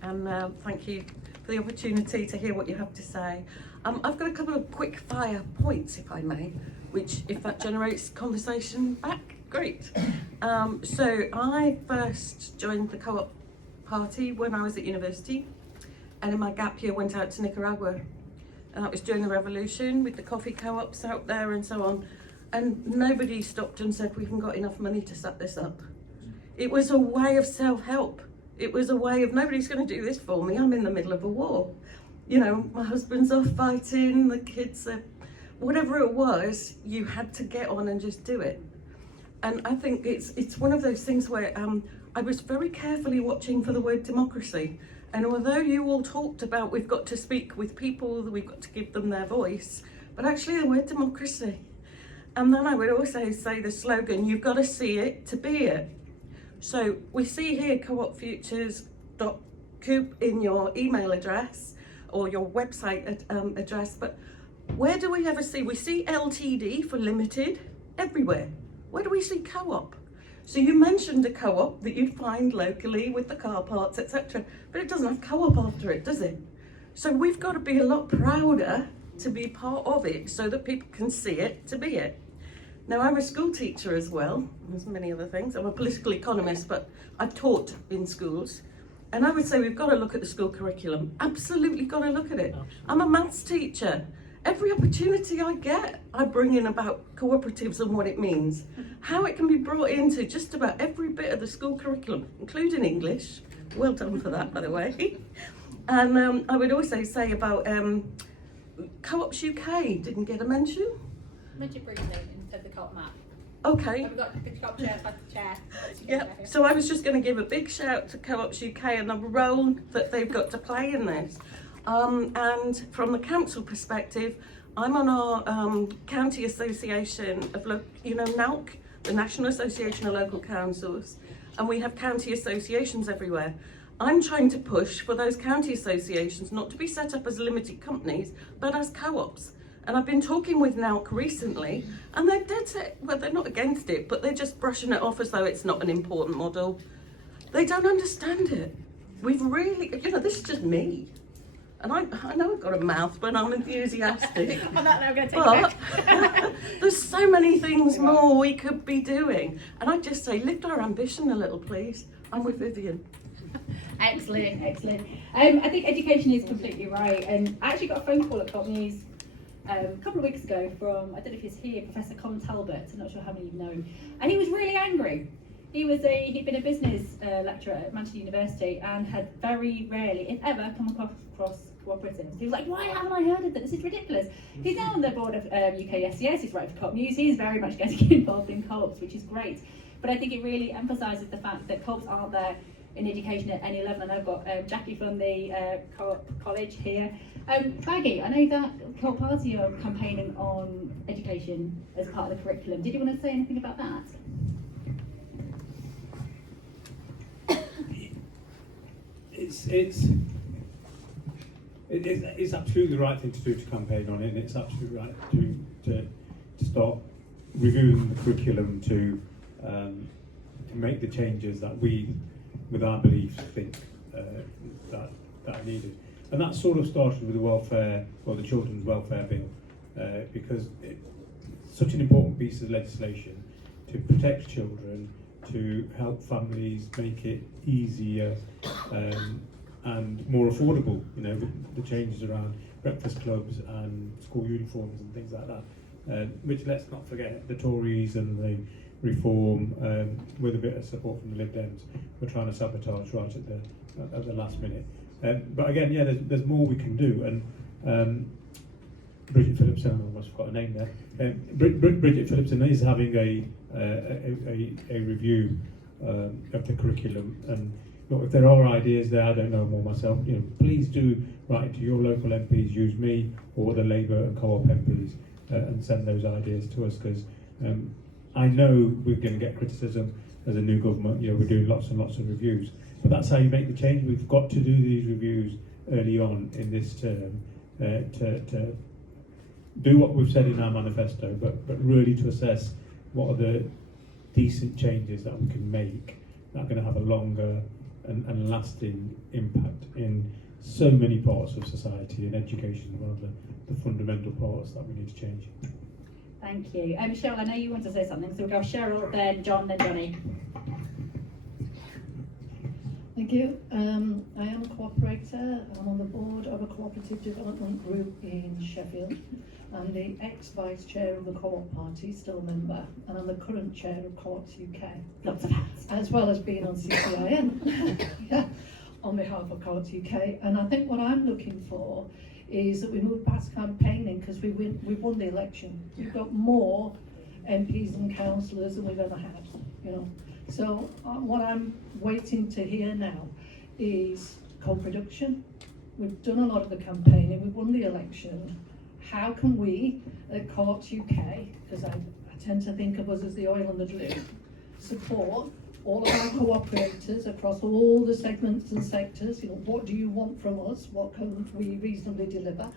and thank you for the opportunity to hear what you have to say. I've got a couple of quick fire points, if I may, which, if that generates conversation back, great. So I first joined the Co-op Party when I was at university, and in my gap year went out to Nicaragua. And that was during the revolution with the coffee co-ops out there and so on. And nobody stopped and said, we haven't got enough money to set this up. It was a way of self-help. It was a way of, nobody's going to do this for me. I'm in the middle of a war. My husband's off fighting, the kids are, whatever it was, you had to get on and just do it. And I think it's one of those things where I was very carefully watching for the word democracy. And although you all talked about we've got to speak with people, we've got to give them their voice, but actually the word democracy. And then I would also say the slogan, you've got to see it to be it. So we see here co-op futures.coop in your email address. or your website address, but where do we ever see? We see LTD for limited everywhere. Where do we see co-op? So you mentioned a co-op that you'd find locally with the car parts, etc., but it doesn't have co-op after it, does it? So we've got to be a lot prouder to be part of it so that people can see it to be it. Now, I'm a school teacher as well, there's many other things. I'm a political economist, but I've taught in schools. And I would say we've got to look at the school curriculum. Absolutely got to look at it. I'm a maths teacher. Every opportunity I get, I bring in about cooperatives and what it means. How it can be brought into just about every bit of the school curriculum, including English. Well done for that, by the way. And I would also say about Co-ops UK, didn't get a mention. Mention briefly instead of the co-op map. Okay. We've got the co-op chair, the chair. Yep. So I was just going to give a big shout to Co-ops UK and the role that they've got to play in this. And from the council perspective, I'm on our county association of, NALC, the National Association of Local Councils, and we have county associations everywhere. I'm trying to push for those county associations not to be set up as limited companies, but as co-ops. And I've been talking with NALC recently, and they're dead set, well, they're not against it, but they're just brushing it off as though it's not an important model. They don't understand it. We've really, this is just me. And I know I've got a mouth, but I'm enthusiastic. On that note, I'm going to take it back. There's so many things more we could be doing. And I'd just say, lift our ambition a little, please. I'm with Vivian. Excellent, excellent. I think education is completely right. And I actually got a phone call at Co-op News a couple of weeks ago from, I don't know if he's here, Professor Con Talbot. I'm not sure how many you know. And he was really angry. He'd been a business lecturer at Manchester University and had very rarely, if ever, come across cooperatives. He was like, why haven't I heard of this? This is ridiculous. He's now on the board of UK SCS, he's writing for Co-op News, he's very much going to get involved in co-ops, which is great. But I think it really emphasises the fact that co-ops aren't there in education at any level. And I've got Jackie from the Co-op College here. Baggy, I know that Co-op Party are campaigning on education as part of the curriculum. Did you want to say anything about that? It's absolutely the right thing to do to campaign on it, and it's absolutely right to start reviewing the curriculum to make the changes that we, with our beliefs, think that are needed. And that sort of started with the welfare, or the children's welfare bill, because it's such an important piece of legislation to protect children, to help families, make it easier and more affordable. The changes around breakfast clubs and school uniforms and things like that, which, let's not forget, the Tories and the Reform, with a bit of support from the Lib Dems, were trying to sabotage right at the last minute. But again, yeah, there's more we can do. And Bridget Phillipson, I almost forgot her name there. Bridget Phillipson is having a review of the curriculum, and if there are ideas there, I don't know more myself. Please do write to your local MPs, use me or the Labour and Co-op MPs, and send those ideas to us, because I know we're going to get criticism as a new government. We're doing lots and lots of reviews, but that's how you make the change. We've got to do these reviews early on in this term to do what we've said in our manifesto, but really to assess what are the decent changes that we can make that are going to have a longer and lasting impact in so many parts of society, and education is one of the fundamental parts that we need to change. Thank you. Cheryl, I know you want to say something, so we'll go Cheryl, then John, then Johnny. Thank you. I am a cooperator. I'm on the board of a cooperative development group in Sheffield. I'm the ex-vice chair of the Co-op Party, still a member, and I'm the current chair of Co-ops UK. Lots of hats. As well as being on CCIM yeah, on behalf of Co-ops UK. And I think what I'm looking for is that we move past campaigning, because we won the election. We've got more MPs and councillors than we've ever had, So what I'm waiting to hear now is co-production. We've done a lot of the campaigning, we've won the election. How can we at Co-ops UK, because I tend to think of us as the oil and the glue, support all of our cooperators across all the segments and sectors, what do you want from us? What can we reasonably deliver?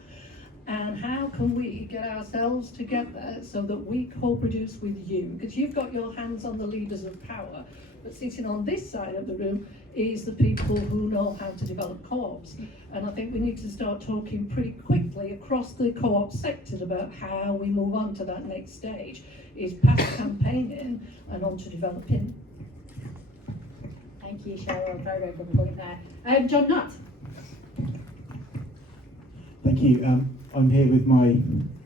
And how can we get ourselves together so that we co-produce with you? Because you've got your hands on the levers of power, but sitting on this side of the room is the people who know how to develop co-ops. And I think we need to start talking pretty quickly across the co-op sectors about how we move on to that next stage, is past campaigning and on to developing. Thank you, Cheryl. Very, very good point there. John Nutt. Thank you. I'm here with my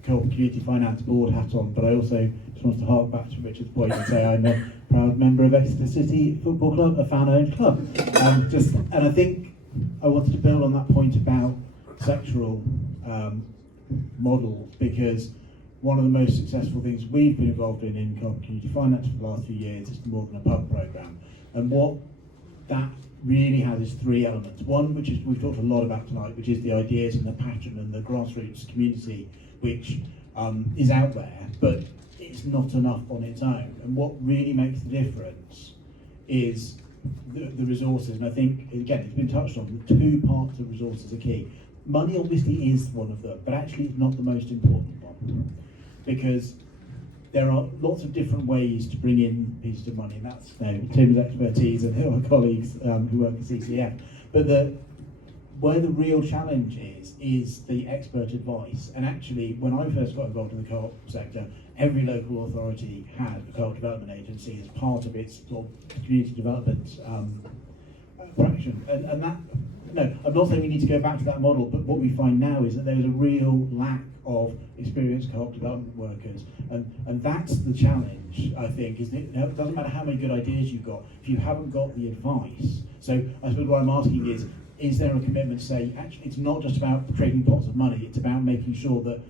Co-op Community Finance Board hat on, but I also just want to hark back to Richard's point and say I'm a proud member of Exeter City Football Club, a fan-owned club. And I think I wanted to build on that point about sectoral models, because one of the most successful things we've been involved in Co-op Community Finance for the last few years is the More Than a Pub programme. And what that really has is three elements. One, which is we've talked a lot about tonight, which is the ideas and the passion and the grassroots community, which is out there, but it's not enough on its own. And what really makes the difference is the resources. And I think, again, it's been touched on, the two parts of resources are key. Money obviously is one of them, but actually it's not the most important one, because there are lots of different ways to bring in pieces of money, and that's Tim's expertise and our colleagues who work at CCF. But where the real challenge is the expert advice. And actually, when I first got involved in the co-op sector, every local authority had a co-op development agency as part of its sort of community development fraction. And that, no, I'm not saying we need to go back to that model, but what we find now is that there is a real lack of experienced co-op development workers, and that's the challenge, I think. It doesn't matter how many good ideas you've got, if you haven't got the advice. So I suppose what I'm asking is there a commitment to say, actually, it's not just about creating pots of money, it's about making sure that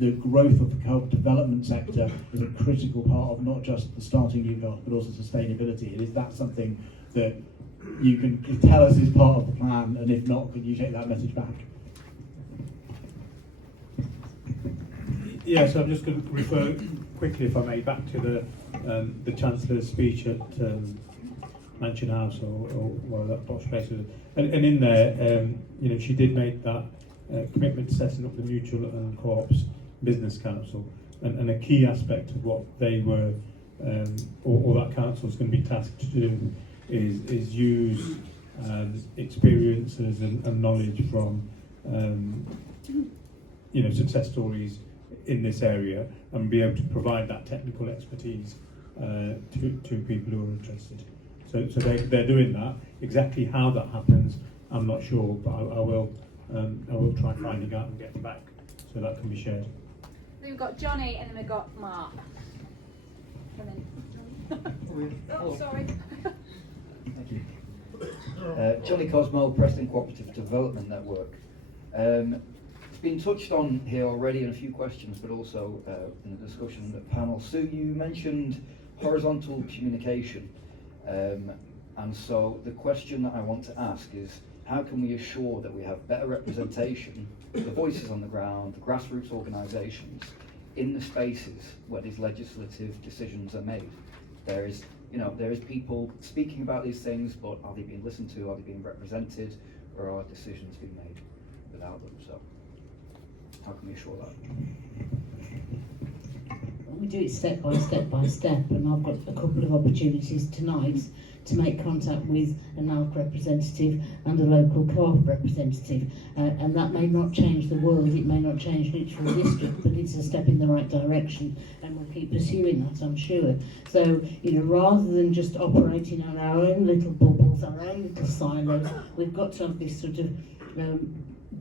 the growth of the co-op development sector is a critical part of not just the starting new co-ops, but also sustainability. And is that something that you can tell us is part of the plan, and if not, could you take that message back? Yeah, so I'm just going to refer quickly, if I may, back to the Chancellor's speech at Mansion House or whatever that posh place was. And in there, she did make that commitment to setting up the Mutual and Co-ops Business Council. And a key aspect of what they were, or that council is going to be tasked to do, is use experiences and knowledge from success stories in this area, and be able to provide that technical expertise to people who are interested. So they're doing that. Exactly how that happens, I'm not sure, but I will try finding out and getting back so that can be shared. We've got Johnny and then we've got Mark. And then oh, sorry. Thank you. Johnny Cosmo, Preston Co-operative Development Network. It's been touched on here already in a few questions, but also in the discussion in the panel. Sue, you mentioned horizontal communication. And so the question that I want to ask is, how can we assure that we have better representation, the voices on the ground, the grassroots organisations, in the spaces where these legislative decisions are made? There is people speaking about these things, but are they being listened to? Are they being represented? Or are decisions being made without them? So how can we assure that? We do it step by step by step, and I've got a couple of opportunities tonight to make contact with an ALC representative and a local co-op representative, and that may not change the world, it may not change Lichfield district, but it's a step in the right direction, and we'll keep pursuing that, I'm sure. So, rather than just operating on our own little bubbles, our own little silos, we've got to have this sort of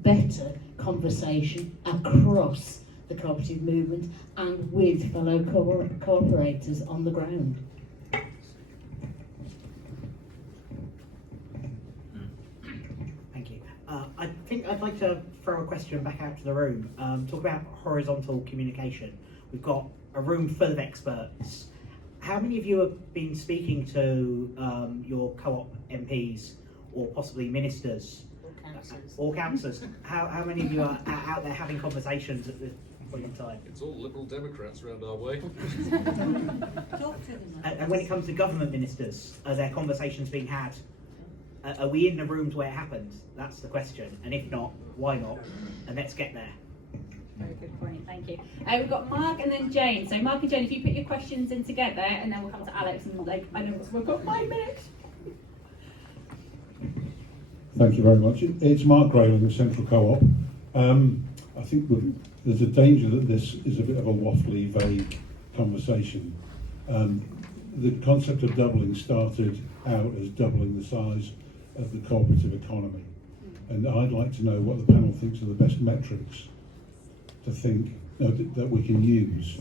better conversation across the cooperative movement and with fellow cooperators on the ground. Thank you. I think I'd like to throw a question back out to the room. Talk about horizontal communication. We've got a room full of experts. How many of you have been speaking to your co-op MPs or possibly ministers? Or councillors. How many of you are out there having conversations at the point in time. It's all Liberal Democrats around our way. And when it comes to government ministers, are there conversations being had? Are we in the rooms where it happened? That's the question. And if not, why not? And let's get there. Very good point, thank you. We've got Mark and then Jane. So Mark and Jane, if you put your questions in together, and then we'll come to Alex, and like, I know we've got 5 minutes. Thank you very much. It's Mark Grayling, Central Co-op. I think there's a danger that this is a bit of a waffly, vague conversation. The concept of doubling started out as doubling the size of the cooperative economy. And I'd like to know what the panel thinks are the best metrics to think that we can use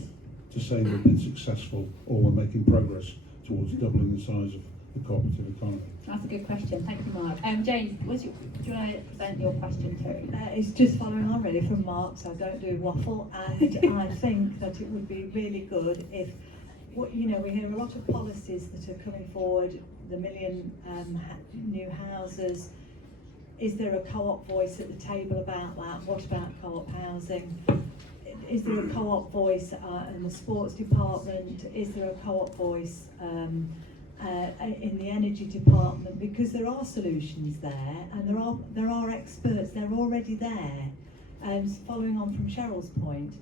to say we've been successful or we're making progress towards doubling the size of the cooperative economy. That's a good question, thank you, Mark. Jane, do you want to present your question too? It's just following on really from Mark, so I don't do waffle, and I think that it would be really good if, you know, we hear a lot of policies that are coming forward, the million new houses. Is there a co-op voice at the table about that? What about co-op housing? Is there a co-op voice in the sports department? Is there a co-op voice in the energy department? Because there are solutions there, and there are experts. They're already there. Following on from Cheryl's point,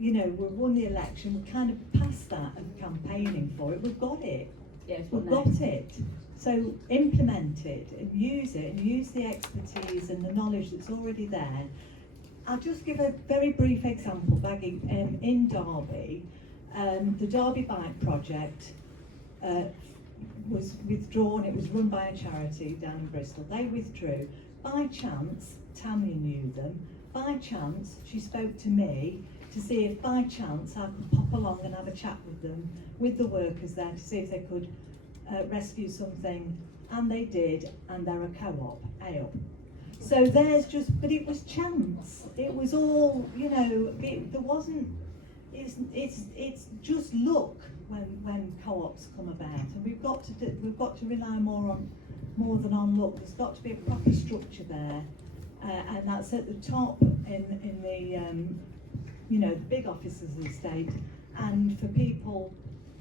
you know, we've won the election. We're kind of past that of campaigning for it. We've got it. Yes, we've got it. So implement it and use the expertise and the knowledge that's already there. I'll just give a very brief example. Baggy, in Derby, the Derby Bike Project was withdrawn. It was run by a charity down in Bristol. They withdrew. By chance, Tanya knew them. By chance, she spoke to me to see if by chance I could pop along and have a chat with them, with the workers there, to see if they could rescue something, and they did, and they're a co-op, ale. So there's just, but it was chance. It was all, you know, there wasn't, it's just luck when co-ops come about, and we've got to rely more than on luck. There's got to be a proper structure there, and that's at the top in the you know, the big offices of the state, and for people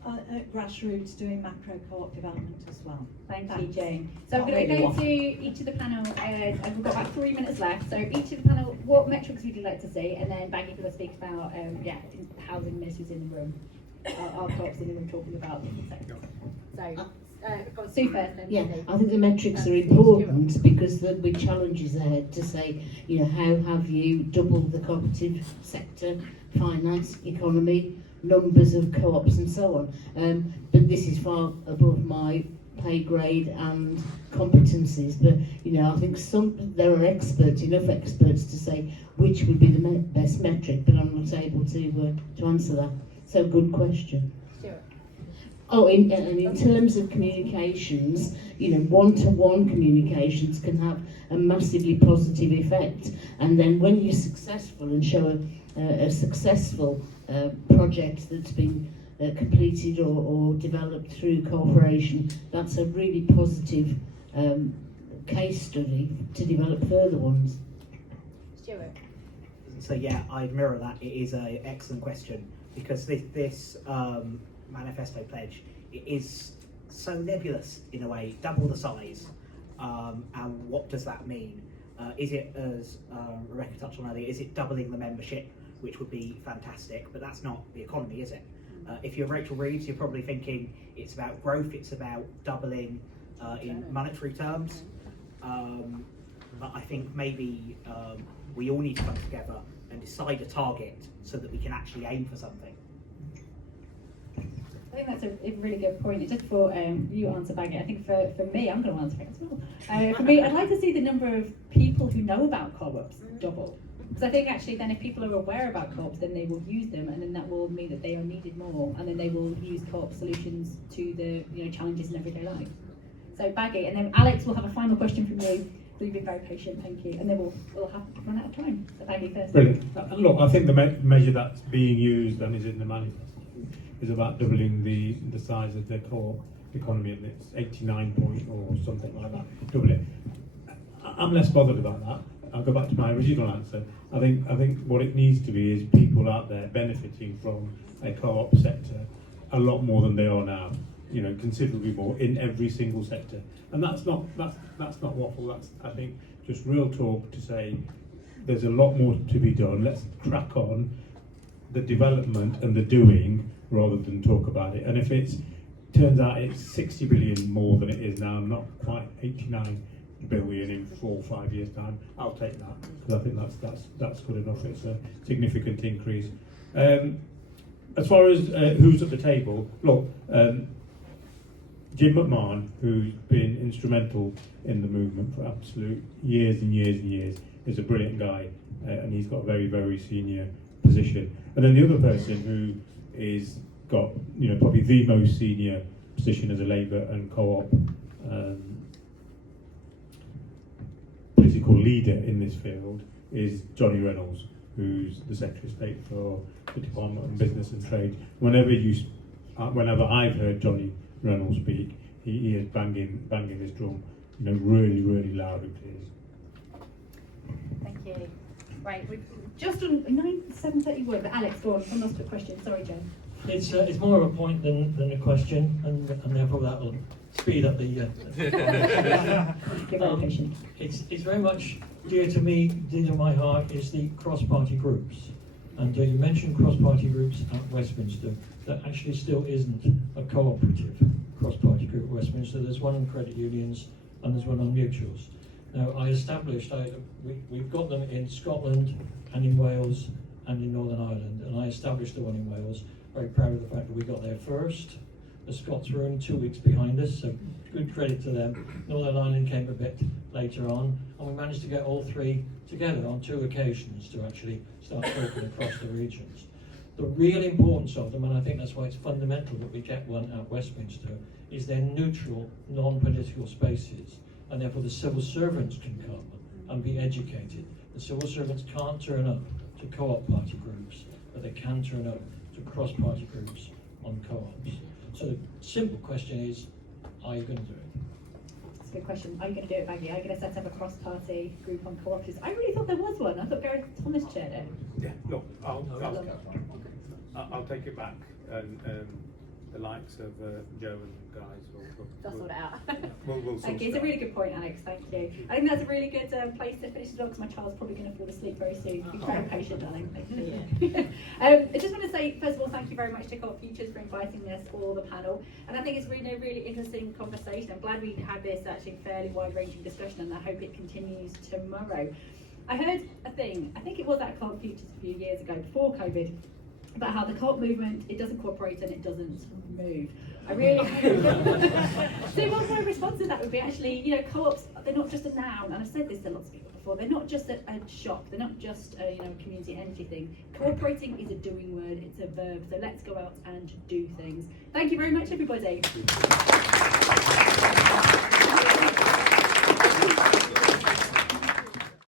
at grassroots doing macro co-op development as well. Thank you, Jane. So I'm going to go to each of the panel, and we've got about 3 minutes left. So each of the panel, what metrics would you like to see? And then Baggy will speak about housing ministers in the room, our co-ops in the room talking about different sectors. So. Got Sue first, then. Yeah, I think the metrics are important because there'll be challenges ahead to say, you know, how have you doubled the cooperative sector, finance, economy, numbers of co-ops and so on. But this is far above my pay grade and competencies. But, you know, I think there are experts, enough experts to say which would be the best metric, but I'm not able to answer that. So good question. Oh, in terms of communications, you know, one-to-one communications can have a massively positive effect. And then when you're successful and show a successful project that's been completed or developed through cooperation, that's a really positive case study to develop further ones. Stewart. So yeah, I'd mirror that. It is an excellent question, because this manifesto pledge, it is so nebulous in a way. Double the size, and what does that mean? Is it, as Rebecca touched on earlier, is it doubling the membership, which would be fantastic, but that's not the economy, is it? If you're Rachel Reeves, you're probably thinking it's about growth, it's about doubling in monetary terms, but I think maybe we all need to come together and decide a target so that we can actually aim for something. I think that's a really good point. Just for you answer, Baggy, I think for me, I'm going to answer it as well. For me, I'd like to see the number of people who know about co-ops double. Because I think actually then if people are aware about co-ops, then they will use them, and then that will mean that they are needed more, and then they will use co-op solutions to the challenges in everyday life. So Baggy, and then Alex will have a final question from you. So you've been very patient, thank you. And then we'll have to run out of time. So Baggy first. Brilliant. Look, I think the measure that's being used and is in the manifesto is about doubling the size of the core economy, and it's 89 point or something like that. Double it. I'm less bothered about that. I'll go back to my original answer. I think what it needs to be is people out there benefiting from a co-op sector a lot more than they are now. You know, considerably more in every single sector. And that's not waffle. That's, I think, just real talk to say there's a lot more to be done. Let's crack on the development and the doing rather than talk about it. And if it turns out it's 60 billion more than it is now, not quite 89 billion in 4 or 5 years' time, I'll take that, because I think that's good enough. It's a significant increase. As far as who's at the table, look, Jim McMahon, who's been instrumental in the movement for absolute years and years and years, is a brilliant guy, and he's got a very, very senior position. And then the other person who is got, you know, probably the most senior position as a Labour and Co-op political leader in this field is Johnny Reynolds, who's the Secretary of State for the Department of Business and Trade. Whenever I've heard Johnny Reynolds speak, he is banging his drum, you know, really, really loud and clear. Thank you. Right, we've just on 7:31, but Alex, go on, one last quick question. Sorry, Joe. It's more of a point than a question, and therefore that will speed up the. It's very much dear to me, dear to my heart, is the cross-party groups. And you mentioned cross-party groups at Westminster. There actually still isn't a cooperative cross-party group at Westminster. There's one on credit unions and there's one on mutuals. Now, we've got them in Scotland and in Wales and in Northern Ireland, and I established the one in Wales. Very proud of the fact that we got there first. The Scots were only 2 weeks behind us, so good credit to them. Northern Ireland came a bit later on, and we managed to get all three together on 2 occasions to actually start talking across the regions. The real importance of them, and I think that's why it's fundamental that we get one at Westminster, is they're neutral, non-political spaces, and therefore the civil servants can come and be educated. The civil servants can't turn up to co-op party groups, but they can turn up to cross-party groups on co-ops. So the simple question is, are you going to do it? That's a good question. Are you going to do it, Baggy? Are you going to set up a cross-party group on cooperatives? I really thought there was one. I thought Gareth Thomas chaired it. Yeah, look, I'll take it back, and the likes of Joe and guys will sort it out. We'll sort Okay, it's a really good point, Alex. Thank you. I think that's a really good place to finish it off, because my child's probably going to fall asleep very soon. Be very patient, darling. Thank you. I just want to say, first of all, thank you very much to Co-op Futures for inviting us, all the panel. And I think it's really a really interesting conversation. I'm glad we had this actually fairly wide-ranging discussion, and I hope it continues tomorrow. I heard a thing, I think it was at Co-op Futures a few years ago, before COVID, about how the co-op movement, it doesn't cooperate and it doesn't move. I really So what my response to that would be, actually, you know, co-ops, they're not just a noun, and I've said this to lots of people before, they're not just a shop, they're not just a, you know, community energy thing. Cooperating is a doing word, it's a verb, so let's go out and do things. Thank you very much, everybody.